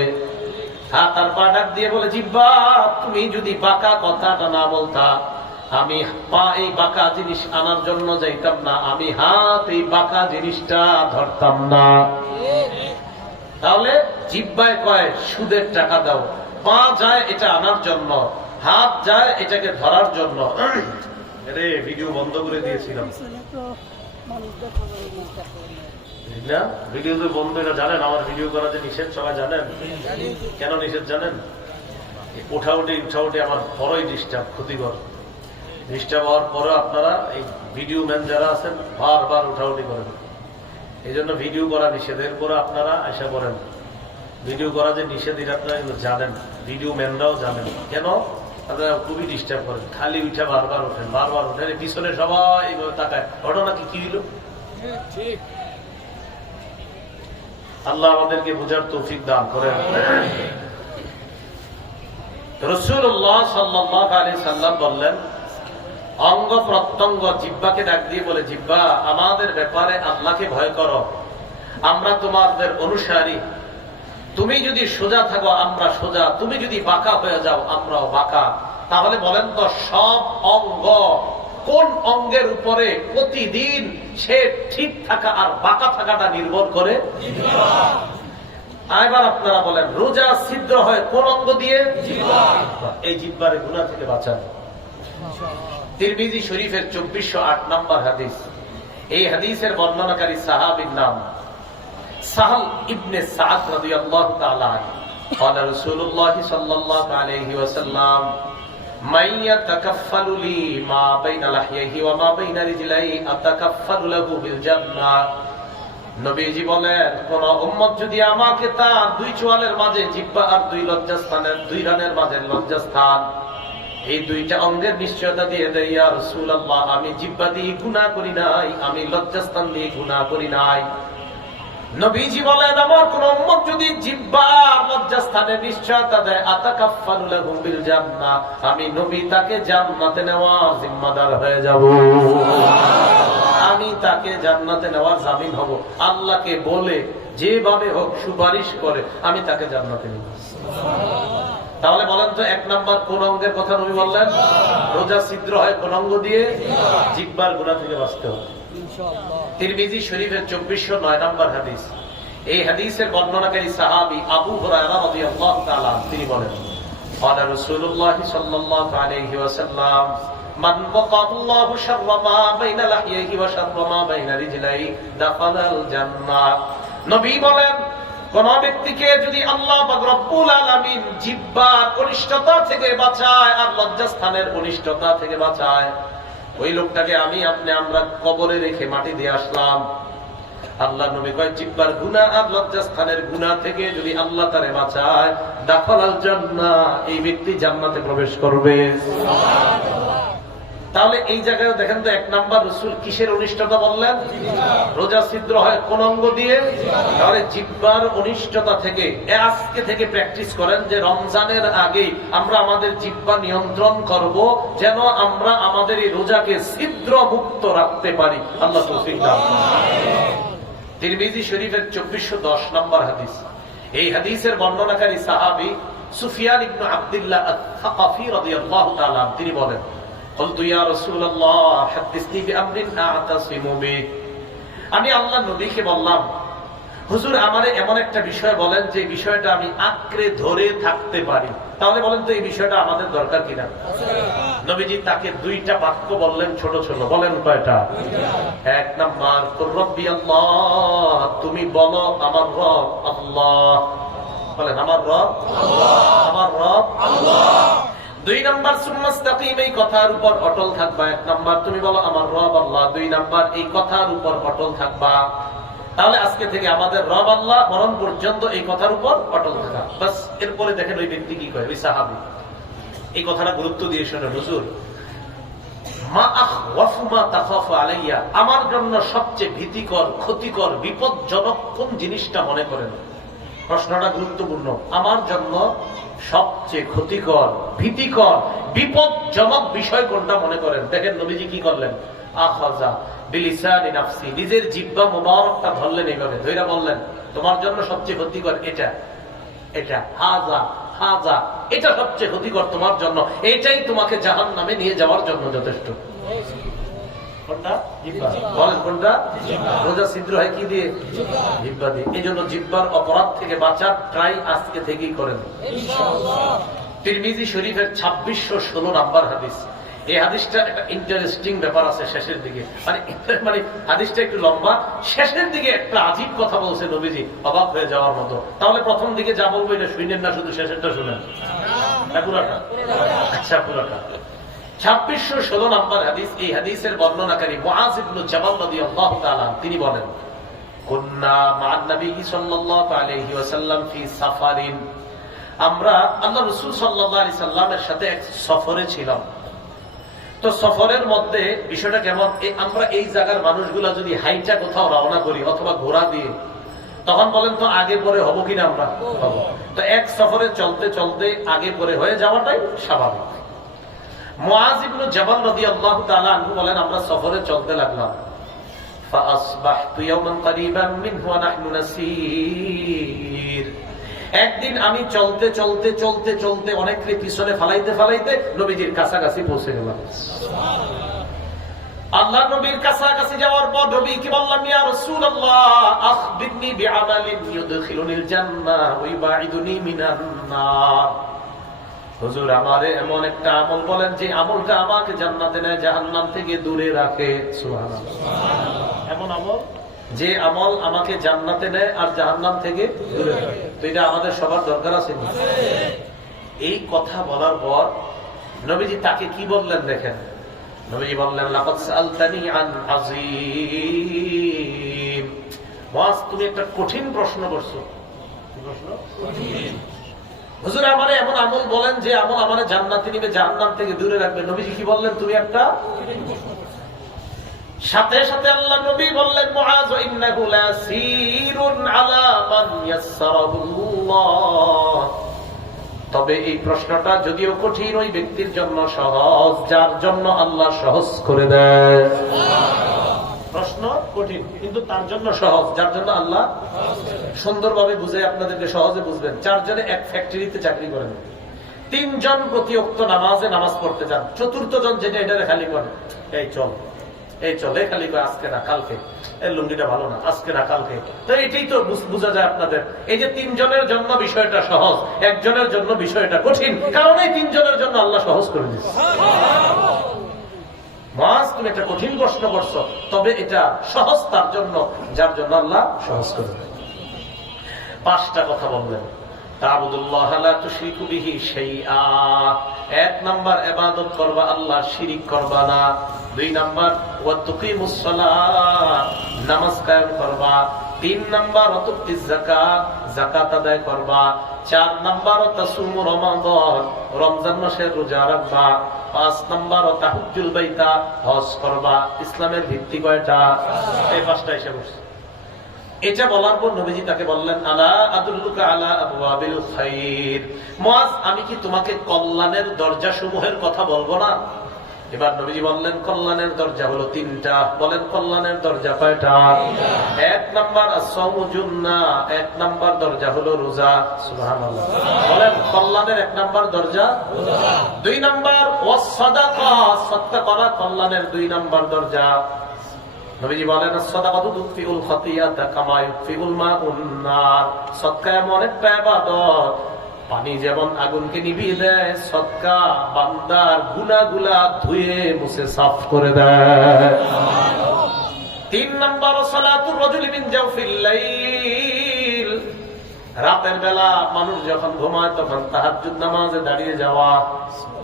হাত আর পা ডাক দিয়ে বলে, জিহ্বা তুমি যদি বাঁকা কথাটা না বলতা, আমি পা এই বাঁকা জিনিস আনার জন্য যাইতাম না, আমি হাত এই বাঁকা জিনিসটা ধরতাম না। তাহলে জিহ্বায় কয় সুদের টাকা দাও, পা যায় এটা আনার জন্য, হাত যায় এটাকে ধরার জন্য। আরে ভিডিও বন্ধ করে দিয়েছিলাম না, ভিডিও তো বন্ধ। এটা জানেন আমার ভিডিও করা যে নিষেধ, সবাই জানেন কেন নিষেধ জানেন? উঠাউটি আমার বড়ই ডিস্টার্ব, ক্ষতিকর। ডিস্টার্ব হওয়ার পরে আপনারা এই ভিডিও ম্যান যারা আছেন বারবার উঠাউটি করেন, এই জন্য ভিডিও করা নিষেধ। এরপরে আপনারা আশা করেন ভিডিও করা যে নিষেধ এটা আপনারা জানেন, ভিডিও ম্যানরাও জানেন। কেন? আপনারা খুবই ডিস্টার্ব করেন, খালি উঠে বারবার ওঠেন, বারবার ওঠেন, পিছনে সবাই তাকায়, ঘটনা কি হইল? আল্লাহ আমাদেরকে বোঝার তৌফিক দান করেন। রাসূলুল্লাহ সাল্লাল্লাহু আলাইহি সাল্লাম বললেন, অঙ্গ প্রত্যঙ্গ জিহ্বাকে ডাক দিয়ে বলে, জিহ্বা আমাদের ব্যাপারে আল্লাহকে ভয় করো, আমরা তোমাদের অনুসারী। তুমি যদি সোজা থাকো আমরা সোজা, তুমি যদি বাঁকা হয়ে যাও আমরাও বাঁকা। তাহলে বলেন তো সব অঙ্গ কোন অঙ্গের উপরে প্রতিদিন সে ঠিক থাকা আর বাঁকা থাকাটা নির্ভর করে? এবার আপনারা বলেন, রোজা ছিদ্র হয় কোন অঙ্গ দিয়ে? এই জিহ্বার গুনাহ থেকে বাঁচান। তিরমিজি শরীফের 2408 নম্বর হাদিস। এই হাদিসের বর্ণনাকারী সাহাবীর নাম সাহল ইবনে সাদ রাদিয়াল্লাহু তাআলা আনহু। قال رسول الله صلى الله عليه وسلم من يتكفل لي ما بين لحييه وما بين رجليه اتكفل له بالجنه। নবীজি বলেন, কোন উম্মত যদি আমাকে তার দুই চোয়ালের মাঝে জিহ্বা আর দুই লজ্জাস্থানের, দুই রানের মাঝে লজ্জাস্থান, এই দুইটা অঙ্গের নিশ্চয়তা দিয়ে দেয়, ইয়া রাসূলুল্লাহ আমি জিহ্বা দিয়ে গুনাহ করি নাই, আমি লজ্জাস্থান দিয়ে গুনাহ করি নাই। নবীজি বলেন, আমার কোন উম্মত যদি জিহ্বা আর লজ্জাস্থানের নিশ্চয়তা দেয়, আতাকাফফালু লাহু বিল জান্নাহ, আমি নবী তাকে জান্নাতে নেওয়ার জিম্মাদার হয়ে যাব, আমি তাকে জান্নাতে নেওয়ার জামিন হব। আল্লাহকে বলে যেভাবে হোক সুপারিশ করে আমি তাকে জান্নাতে নেব। তাহলে বলেন তো এক নাম্বার কোন অঙ্গের কথা নবী বললেন? রোজা ছিদ্র হয় কোন অঙ্গ দিয়ে? জিহ্বার গুনাহ থেকে বাঁচতে হবে। তিরমিজি শরীফের 2409 নম্বর হাদিস। এই হাদিসের বর্ণনাকারী সাহাবী আবু হুরায়রা রাদিয়াল্লাহু তাআলা তিনি বলেন, قال رسول الله صلى الله عليه وسلم من وقى الله شر ما بين لحييه وشر ما بين رجليه دخل الجنة। নবী বলেন, কোন ব্যক্তিকে যদি আল্লাহ পাক রব্বুল আলামিন জিহ্বার অনিষ্টতা থেকে বাঁচায় আর লজ্জাস্থানের অনিষ্টতা থেকে বাঁচায়, ওই লোকটাকে আমরা কবরে রেখে মাটি দিয়ে আসলাম। আল্লাহ নবী কয় জিহ্বার গুনাহ আর লজ্জাস্থানের গুনাহ থেকে যদি আল্লাহ তারে বাঁচায়, দাখালাল জান্নাহ, এই ব্যক্তি জান্নাতে প্রবেশ করবে। তাহলে এই জায়গায় দেখেন তো, 1 নাম্বার রাসূল কিসের অনিষ্টতা বললেন? রোজা ছিদ্র হয় কোন অঙ্গ দিয়ে? তাহলে জিহ্বার অনিষ্টতা থেকে আজকে থেকে প্র্যাকটিস করেন যে রমজানের আগে আমরা আমাদের জিহ্বা নিয়ন্ত্রণ করব, যেন আমরা আমাদের এই রোজাকে ছিদ্র মুক্ত রাখতে পারি। আল্লাহ তৌফিক দান করুন। তিরমিজি শরীফের 2410 নম্বর হাদিস। এই হাদিসের বর্ণনাকারী সাহাবী সুফিয়ান ইবনে আব্দুল্লাহ আত-থাকাফি রাদিয়াল্লাহু তাআলা তিনি বলেন, قلت يا رسول الله حدثني بأمر أعتصم به। আমি আল্লাহর নবীকে বললাম, হুজুর আমারে এমন একটা বিষয় বলেন যে বিষয়টা আমি আঁকড়ে ধরে থাকতে পারি। তাহলে বলেন তো এই বিষয়টা আমাদের দরকার কিনা? নবীজি তাকে 2টা বাক্য বললেন, ছোট ছোট। বলেন কয়টা? 1 নাম্বার, কুর রব্বি আল্লাহ, তুমি বলো আমার রব আল্লাহ। বলেন আমার রব আল্লাহ, আমার রব আল্লাহ। 2 নাম্বার, সুম্মাস্তাকিম, এই কথার উপর অটল থাকবা। 1 নাম্বার তুমি বলো আমার রব আল্লাহ, 2 নাম্বার এই কথার উপর অটল থাকবা। তাহলে আজকে থেকে আমাদের রব আল্লাহ, মরণ পর্যন্ত এই কথার উপর অটল থাকা। বাস। এরপরে দেখেন ওই ব্যক্তি কি কয়, ওই সাহাবী এই কথাটা গুরুত্ব দিয়ে শোনেন, হুজুর মা আখওয়াফু মা তাখাফু আলাইয়া, আমার জন্য সবচেয়ে ভীতিকর, ক্ষতিকর, বিপজ্জনক কোন জিনিসটা মনে করেন? প্রশ্নটা গুরুত্বপূর্ণ। আমার জন্য সবচেয়ে ক্ষতিকর, ভীতিকর, বিপজ্জনক বিষয় কোনটা মনে করেন? দেখেন নবীজি কি করলেন, আখাযা বিলিসানি নাফসি, নিজের জিহ্বা মুবারকটা ধরলেন, এইভাবে ধইরা বললেন তোমার জন্য সবচেয়ে ক্ষতিকর এটা, এটা হাযা হাযা, এটা সবচেয়ে ক্ষতিকর তোমার জন্য, এটাই তোমাকে জাহান্নামে নিয়ে যাওয়ার জন্য যথেষ্ট। কোনটা? জিহ্বা। বলেন কোনটা? রোজা ছিদ্র হয় কি দিয়ে? জিহ্বা দিয়ে। এই জন্য জিহ্বার অপরাধ থেকে বাঁচার ট্রাই আজকে থেকেই করেন ইনশাআল্লাহ। তিরমিজি শরীফের 2616 নাম্বার হাদিস। এই হাদিসটা একটা ইন্টারেস্টিং ব্যাপার আছে শেষের দিকে, মানে হাদিসটা একটু লম্বা, শেষের দিকে একটা আজীব কথা বলছে নবীজি, অবাক হয়ে যাওয়ার মতো। তাহলে প্রথম দিকে যা বলবো এটা শুনেন না, শুধু শেষেরটা শুনেন? পুরাটা? আচ্ছা পুরাটা। 2616 নাম্বার হাদিস। এই হাদিসের বর্ণনাকারী মুআয ইবনে জাবাল রাদিয়াল্লাহু তাআলা তিনি বলেন, কুন্না মা'আন নবী সাল্লাল্লাহু আলাইহি ওয়াসাল্লাম ফি সাফারিন, আমরা আল্লাহ রাসূল সাল্লাল্লাহু আলাইহি সাল্লামের সাথে এক সফরে ছিলাম। তো সফরের মধ্যে বিষয়টা কেমন, আমরা এই জায়গার মানুষগুলা যদি হাইটা কোথাও রওনা করি অথবা ঘোড়া দিয়ে, তখন বলেন তো আগে পরে হবো কিনা? আমরা হব। তো এক সফরে চলতে চলতে আগে পরে হয়ে যাওয়াটাই স্বাভাবিক। মুআয ইবনে জাবাল রাদিয়াল্লাহু তাআলা আনহু বলেন, আমরা সফরে চলতে লাগলাম। ফাআসবাহতু ইয়াওমান করিবান মিনহু ওয়া নাহনু নাসীর, একদিন আমি চলতে চলতে চলতে চলতে অনেককে পিছনে ফালাইতে ফালাইতে নবীজির কাছাকাছি পৌঁছে গেলাম। আল্লাহ নবীর কাছাকাছি যাওয়ার পর নবী কি বললাম, ইয়া রাসূলুল্লাহ আখবিরনি বিআমালিন ইউদখিলুনিল জান্নাহ ওয়া ইউবাইদুনি মিনান নার। হুজুর আমারে এমন একটা আমল বলেন যে আমলটা আমাকে জান্নাতে নেয়, জাহান্নাম থেকে দূরে রাখে। সুবহানাল্লাহ। এমন আমল যে আমল আমাকে জান্নাতে নেয় আর জাহান্নাম থেকে দূরে রাখে। তো এটা আমাদের সবার দরকার আছে। এই কথা বলার পর নবীজি তাকে কি বললেন দেখেন, নবীজি বললেন, লাকাদ সাআলতানি আন আযীম। মুআয তুমি একটা কঠিন প্রশ্ন করছো। কি প্রশ্ন? কঠিন। হুজুর আমারে এমন আমল বলেন যে আমল আমারে জান্নাতে নিবে, জাহান্নাম থেকে দূরে রাখবে। নবীজি কি বললেন, তুমি একটা সাথে সাথে আল্লাহ নবী বললেন, মুআয ইন্নাহু লাসীরুন আলা মান ইয়াসসারাহুল্লাহ, তবে এই প্রশ্নটা যদিও কঠিন, ওই ব্যক্তির জন্য সহজ যার জন্য আল্লাহ সহজ করে দেয়। প্রশ্ন কঠিন কিন্তু তার জন্য সহজ যার জন্য আল্লাহ সুন্দরভাবে বুঝে আপনাদেরকে সহজে বুঝবেন। 4 জনে এক ফ্যাক্টরিতে চাকরি করেন, 3 জন প্রতি ওয়াক্ত নামাজে নামাজ পড়তে যান, 4র্থ জন যেটা এটারে খালি করে, এই চল এই চলে খালি করে, আজকে না কালকে, এই লুঙ্গিটা ভালো না, আজকে না কালকে। তো এটাই তো বোঝা যায় আপনাদের। এই যে 3 জনের জন্য বিষয়টা সহজ, একজনের জন্য বিষয়টা কঠিন, কারণ এই 3 জনের জন্য আল্লাহ সহজ করে দিচ্ছে। মুআয তুমি একটা কঠিন প্রশ্ন করছো, তবে এটা সহজ তার জন্য যার জন্য আল্লাহ সহজ করে দেয়। 5টা কথা বললেন। তা'বুদুল্লাহ লা তুশরিকু বিহি শাইআ, 1 নাম্বার ইবাদত করবা, আল্লাহ শিরিক করবা না। 2 নাম্বার ওয়া তুকিমুস সালাত, নামাজ কায়েম করবা। 3 নাম্বার ওয়া তুতিজ যাকাত, যাকাত আদায় করবা। 4 নাম্বার ওয়া তাসুমু রমাদান, রমজান মাসের রোজা রাখবা। 5 নাম্বার ওয়া তাহুজ্জুল বাইতা, হজ করবা। ইসলামের ভিত্তি কয়টা? এই 5টা এসে বসছে। এটা বলার পর নবীজি তাকে বললেন, আলা আদুল্লুকা আলা আবওয়াবিল খাইর, মুআজ আমি কি তোমাকে কল্যাণের দরজা সমূহের কথা বলবো না? এবার নবীজি বললেন, কল্যাণের দরজা হলো 3টা। বলেন, কল্যাণের দরজা কয়টা? 1 নাম্বার as-সাওমু জুন্নাহ, 1 নাম্বার দরজা হলো রোজা। সুবহানাল্লাহ। বলেন, কল্যাণের 1 নাম্বার দরজা রোজা। 2 নাম্বার ওয়াস-সাদাকা, সদকা করা কল্যাণের 2 নাম্বার দরজা। নবীজি বলেন, সাদাকাতু তুফিউল খাতিয়াতা কামা ইউফিউল মাউন নার, সদকা এমন একটা ইবাদত, পানি যেমন আগুনকে নিভিয়ে দেয়, সদকা বান্দার গুনাহগুলা ধুয়ে মুছে সাফ করে দেয়। 3 নাম্বার সালাতুর রাজুলি মিন জাওফিল লাইল, রাতের বেলা মানুষ যখন ঘুমায় তখন তাহাজ্জুদ নামাজে দাঁড়িয়ে যাওয়া।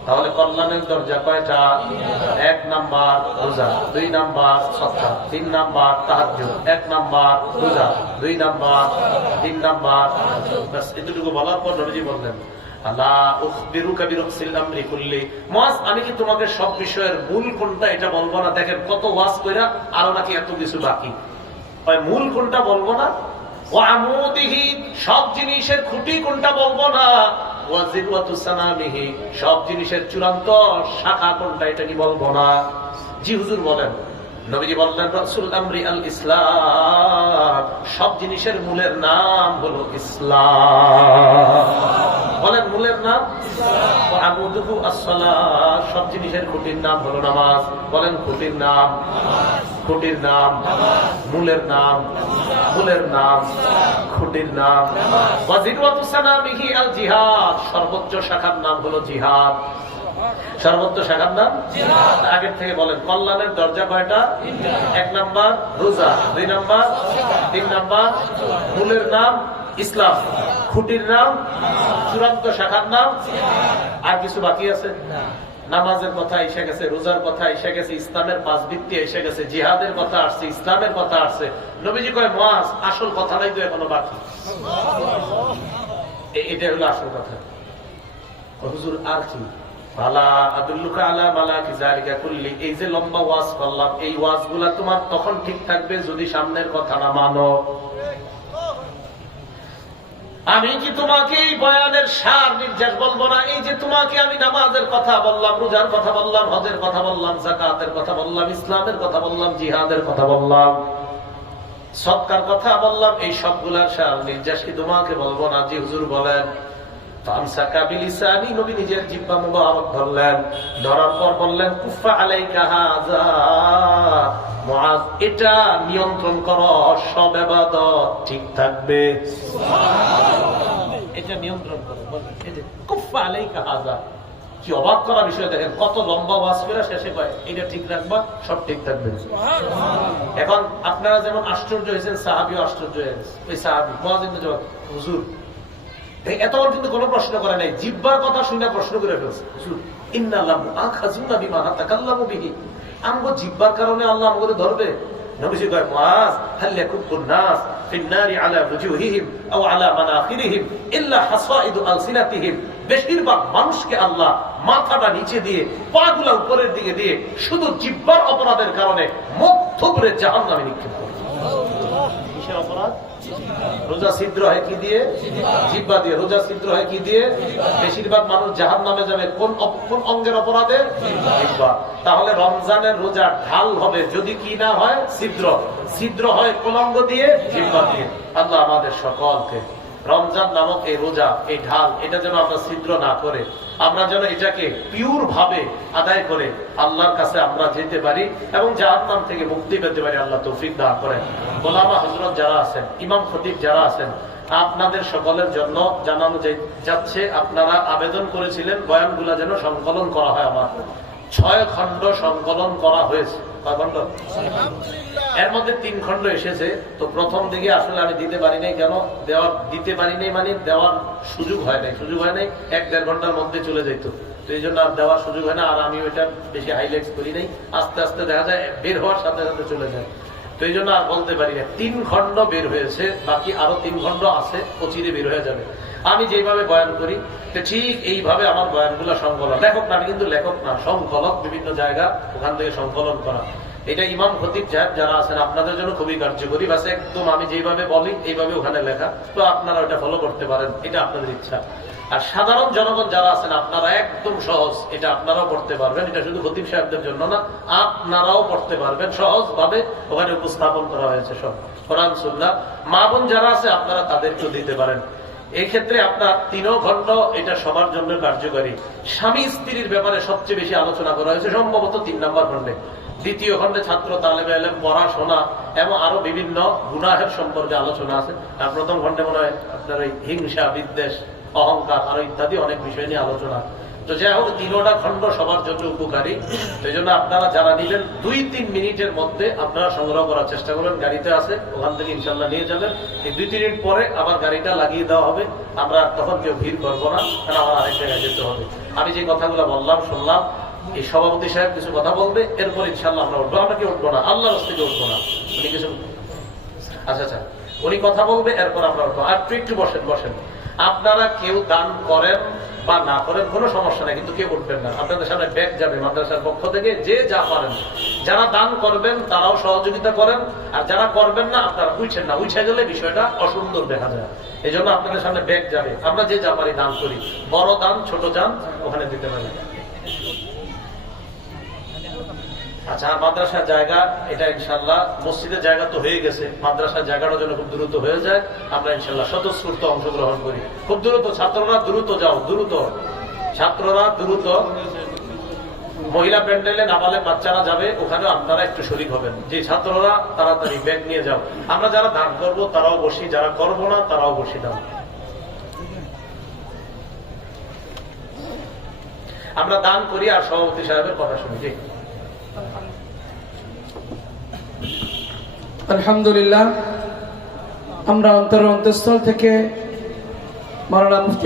তাহলে কল্যাণের দরজা কয়টা? 1 নাম্বার রোজা, 2 নাম্বার সাদকা, 3 নাম্বার তাহাজ্জুদ, 1 নাম্বার রোজা, 2 নাম্বার, 3 নাম্বার। বাস এতটুকু বলার পর নবীজি বললেন, আলা উখবিরুকা বিরুসিল আমরি কুল্লি, মুআজ আমি কি তোমাকে সব বিষয়ের মূল কোনটা এটা বলবো না? দেখেন কত ওয়াজ কইরা আরো নাকি এত কিছু বাকি। ওই মূল কোনটা বলবো না? ওয়া আমুদিহি, সব জিনিসের খুঁটি কোনটা বলবো না? ওয়া যিরওয়াতু সানামিহি, সব জিনিসের চূড়ান্ত শাখা কোনটা এটা কি বলবো না? জি হুজুর বলেন। নবীজি বললেন, রাসূল আমরি আল ইসলাম, সব জিনিসের মূলের নাম হলো ইসলাম। বলেন, মূলের নাম ইসলাম। ওয়া আমুদুহু আস-সালাত, সব জিনিসের খুঁটির নাম হলো নামাজ। বলেন, খুঁটির নাম নামাজ, খুঁটির নাম নামাজ, মূলের নাম মূলের নাম খুঁটির নাম নামাজ। ওয়া যিরওয়াতু সানামিহি আল জিহাদ, সর্বোচ্চ শাখার নাম হলো জিহাদ। সর্বোচ্চ শাখার নাম জিহাদ। আগের থেকে বলেন, কল্যাণের দরজা কয়টা? 1 নাম্বার রোজা, 2 নাম্বার, 3 নাম্বার মূলের নাম ইসলাম, খুঁটির নাম, চূড়ান্ত শাখার নাম। আর কিছু বাকি আছে? নামাজের কথা এসে গেছে, রোজার কথা এসে গেছে, ইসলামের 5 ভিত্তি এসে গেছে, জিহাদের কথা আসছে, ইসলামের কথা আসছে। নবীজি কয়, মুআজ আসল কথাটাই তো এখনো বাকি। এটা হলো আসল কথা। হুজুর আর কি? আলা আদুল্লুকা আলা মালাকি যালিকা কুল্লি, এই যে লম্বা ওয়াজ করলাম, এই ওয়াজগুলা তোমার তখন ঠিক থাকবে যদি সামনের কথা না মানো। আমি কি তোমাকে এই বয়ানের সার নির্যাস বলবো না? এই যে তোমাকে আমি নামাজের কথা বললাম, রোজার কথা বললাম, হজের কথা বললাম, যাকাতের কথা বললাম, ইসলামের কথা বললাম, জিহাদের কথা বললাম, সদকার কথা বললাম, এই সবগুলার সার নির্যাস কি তোমাকে বলবো না? জি হুজুর বলেন। ফামসাকা বিলিসানি, নবী নিজের জিহ্বা মুবারক ধরলেন, ধরার পর বললেন, কুফা আলাইকা হাযা, মুআজ এটা নিয়ন্ত্রণ করো, সব ইবাদত ঠিক থাকবে। সুবহানাল্লাহ। এটা নিয়ন্ত্রণ করো। বলেন, এই যে কুফা আলাইকা হাযা, কি অবাক করা বিষয়। দেখেন কত লম্বা ওয়াজ করে শেষে কয় এটা ঠিক রাখবা, সব ঠিক থাকবে। সুবহানাল্লাহ। এখন আপনারা যেমন আশ্চর্য হয়েছেন, সাহাবীও আশ্চর্য হয়ে গেছে। ওই সাহাবী মুআজ ইবনে জাবাল, হুজুর এতবার কিন্তু কোনো প্রশ্ন করে নাই, জিহ্বার কথা শুনে প্রশ্ন করে ফেলছে। হুজুর ইন্নাল্লাহ মুআখাযুনা বিমা তাকাল্লামু বিহি, আমগো জিহ্বার কারণে আল্লাহ আমগরে ধরবে? নবীজি কয়, মুআজ হাল ইয়াকুবুন নাস ফিন নারি আলা ওয়ুজুহিহিম আও আলা মানাখিরিহিম ইল্লা হাসাইদু আলসিনাতিহিম, বেশিরভাগ মানুষকে আল্লাহ মাথাটা নিচে দিয়ে পাগুলা উপরের দিকে দিয়ে শুধু জিহ্বার অপরাধের কারণে মুখ থুবড়ে জাহান্নামে নিক্ষেপ করে। কিসের অপরাধ? রোজা ছিদ্র হয় কি দিয়ে? জিহ্বা দিয়ে। রোজা ছিদ্র হয় কি দিয়ে? বেশিরভাগ মানুষ জাহান্নামে যাবে কোন অঙ্গের অপরাধে? জিহ্বা। তাহলে রমজানের রোজা ঢাল হবে যদি কি না হয়? ছিদ্র। ছিদ্র হয় কোন অঙ্গ দিয়ে? জিহ্বা দিয়ে। আল্লাহ আমাদের সকলকে রমজান নামক এই রোজা, এই ঢাল, এটা যেন আমরা ছিদ্র না করে, আমরা যেন এটাকে পিওর ভাবে আদায় করে আল্লাহর কাছে আমরা যেতে পারি এবং জাহান্নাম থেকে মুক্তি পেতে পারি। আল্লাহ তৌফিক দান করেন। ওলামা হযরত যারা আছেন, ইমাম খতিব যারা আছেন, আপনাদের সকলের জন্য জানানো যাচ্ছে, আপনারা আবেদন করেছিলেন বয়ানগুলা যেন সংকলন করা হয়। আমার 6 খণ্ড সংকলন করা হয়েছে। কয় খন্ড? এর মধ্যে 3 খন্ড এসেছে। তো প্রথম দিকে আসলে আমি দিতে পারি নাই। কেন দিতে পারি নাই? মানে দেওয়ার সুযোগ হয় নাই। 1-1.5 ঘন্টার মধ্যে চলে যেত। তো এই জন্য আর দেওয়ার সুযোগ হয় না। আর আমি ওইটা বেশি হাইলাইট করি নাই। আস্তে আস্তে দেখা যায় বের হওয়ার সাথে সাথে চলে যায়। তো এই জন্য আর বলতে পারি না। 3 খন্ড বের হয়েছে, বাকি আরো 3 খন্ড আছে, অচিরে বের হয়ে যাবে। আমি যেভাবে বয়ান করি ঠিক এইভাবে আমার বয়ানগুলো সংকলন। লেখক না, আমি কিন্তু লেখক না, সংকলক। বিভিন্ন জায়গা ওখান থেকে সংকলন করা। এটা ইমাম খতিব সাহেব যারা আছেন আপনাদের জন্য খুবই কার্যকরী। বাস একদম আমি যেভাবে বলি এইভাবে ওখানে লেখা। তো আপনারা ওটা ফলো করতে পারেন, এটা আপনাদের ইচ্ছা। আর সাধারণ জনগণ যারা আছেন আপনারা একদম সহজ, এটা আপনারাও পড়তে পারবেন। এটা শুধু খতিব সাহেবদের জন্য না, আপনারাও পড়তে পারবেন। সহজ ভাবে ওখানে উপস্থাপন করা হয়েছে সব কোরআন সুন্নাহ। মা বোন যারা আছে আপনারা তাদেরকেও দিতে পারেন। এই ক্ষেত্রে আপনার 3 খন্ড এটা সবার জন্য কার্যকরী। স্বামী স্ত্রীর ব্যাপারে সবচেয়ে বেশি আলোচনা করা হয়েছে সম্ভবত 3 নম্বর খন্ডে। 2য় খন্ডে ছাত্র তালেবে ইলম, পড়াশোনা এবং আরো বিভিন্ন গুনাহের সম্পর্কে আলোচনা আছে। আর 1ম খন্ডে মনে হয় আপনার ওই হিংসা, বিদ্বেষ, অহংকার আরো ইত্যাদি অনেক বিষয় নিয়ে আলোচনা। তো যাই হোক 3টা খন্ড সবার জন্য উপকারী। তো এই জন্য আপনারা যারা নিবেন 2-3 মিনিটের মধ্যে আপনারা সংগ্রহ করার চেষ্টা করবেন। গাড়িতে আছে, ওখান থেকে ইনশাল্লাহ নিয়ে যাবেন। এই 2-3 মিনিট পরে আবার গাড়িটা লাগিয়ে দেওয়া হবে। আমরা তখন কেউ ভিড় করবো না, কারণ আমার আরেক জায়গায় যেতে হবে। আমি যে কথাগুলো বললাম শুনলাম, এই সভাপতি সাহেব কিছু কথা বলবে, এরপর ইনশাল্লাহ আমরা উঠবো। আমরা কি উঠবো না? আল্লাহর হস্তে উঠবো না। উনি কিছু আচ্ছা উনি কথা বলবে, এরপর আমরা উঠবো। আর একটু বসেন। আপনারা কেউ দান করেন বা না করেন কোনো সমস্যা নাই, কিন্তু কেউ উঠবেন না। আপনাদের সামনে ব্যাগ যাবে মাদ্রাসার পক্ষ থেকে, যে যা পারেন। যারা দান করবেন তারাও সহযোগিতা করেন, আর যারা করবেন না আপনারা উঠছেন না। উঠে গেলে বিষয়টা অসুন্দর দেখা যায়। এই জন্য আপনাদের সামনে ব্যাগ যাবে। আমরা যে যা পারি দান করি, বড় দান ছোট দান ওখানে দিতে পারি। আচ্ছা, মাদ্রাসার জায়গা এটা ইনশাল্লাহ, মসজিদের জায়গা তো হয়ে গেছে, মাদ্রাসার জায়গাটা যেন খুব দ্রুত হয়ে যায়। আমরা ইনশাল্লাহ স্বতঃস্ফূর্ত অংশগ্রহণ করি। খুব দ্রুত ছাত্ররা দ্রুত যাও, ছাত্ররা দ্রুত। মহিলা প্যান্ডেলে নাবালেগ বাচ্চারা যাবে, ওখানেও আপনারা একটু শরীক হবেন। যে ছাত্ররা তাড়াতাড়ি ব্যাগ নিয়ে যাও। আমরা যারা দান করবো তারাও বসি, যারা করবো না তারাও বসি দাও। আমরা দান করি আর সভাপতি সাহেবের কথা শুনি। ঠিক আলহামদুলিল্লাহ, আমরা অন্তরস্থল থেকে মাওলানা মুফতি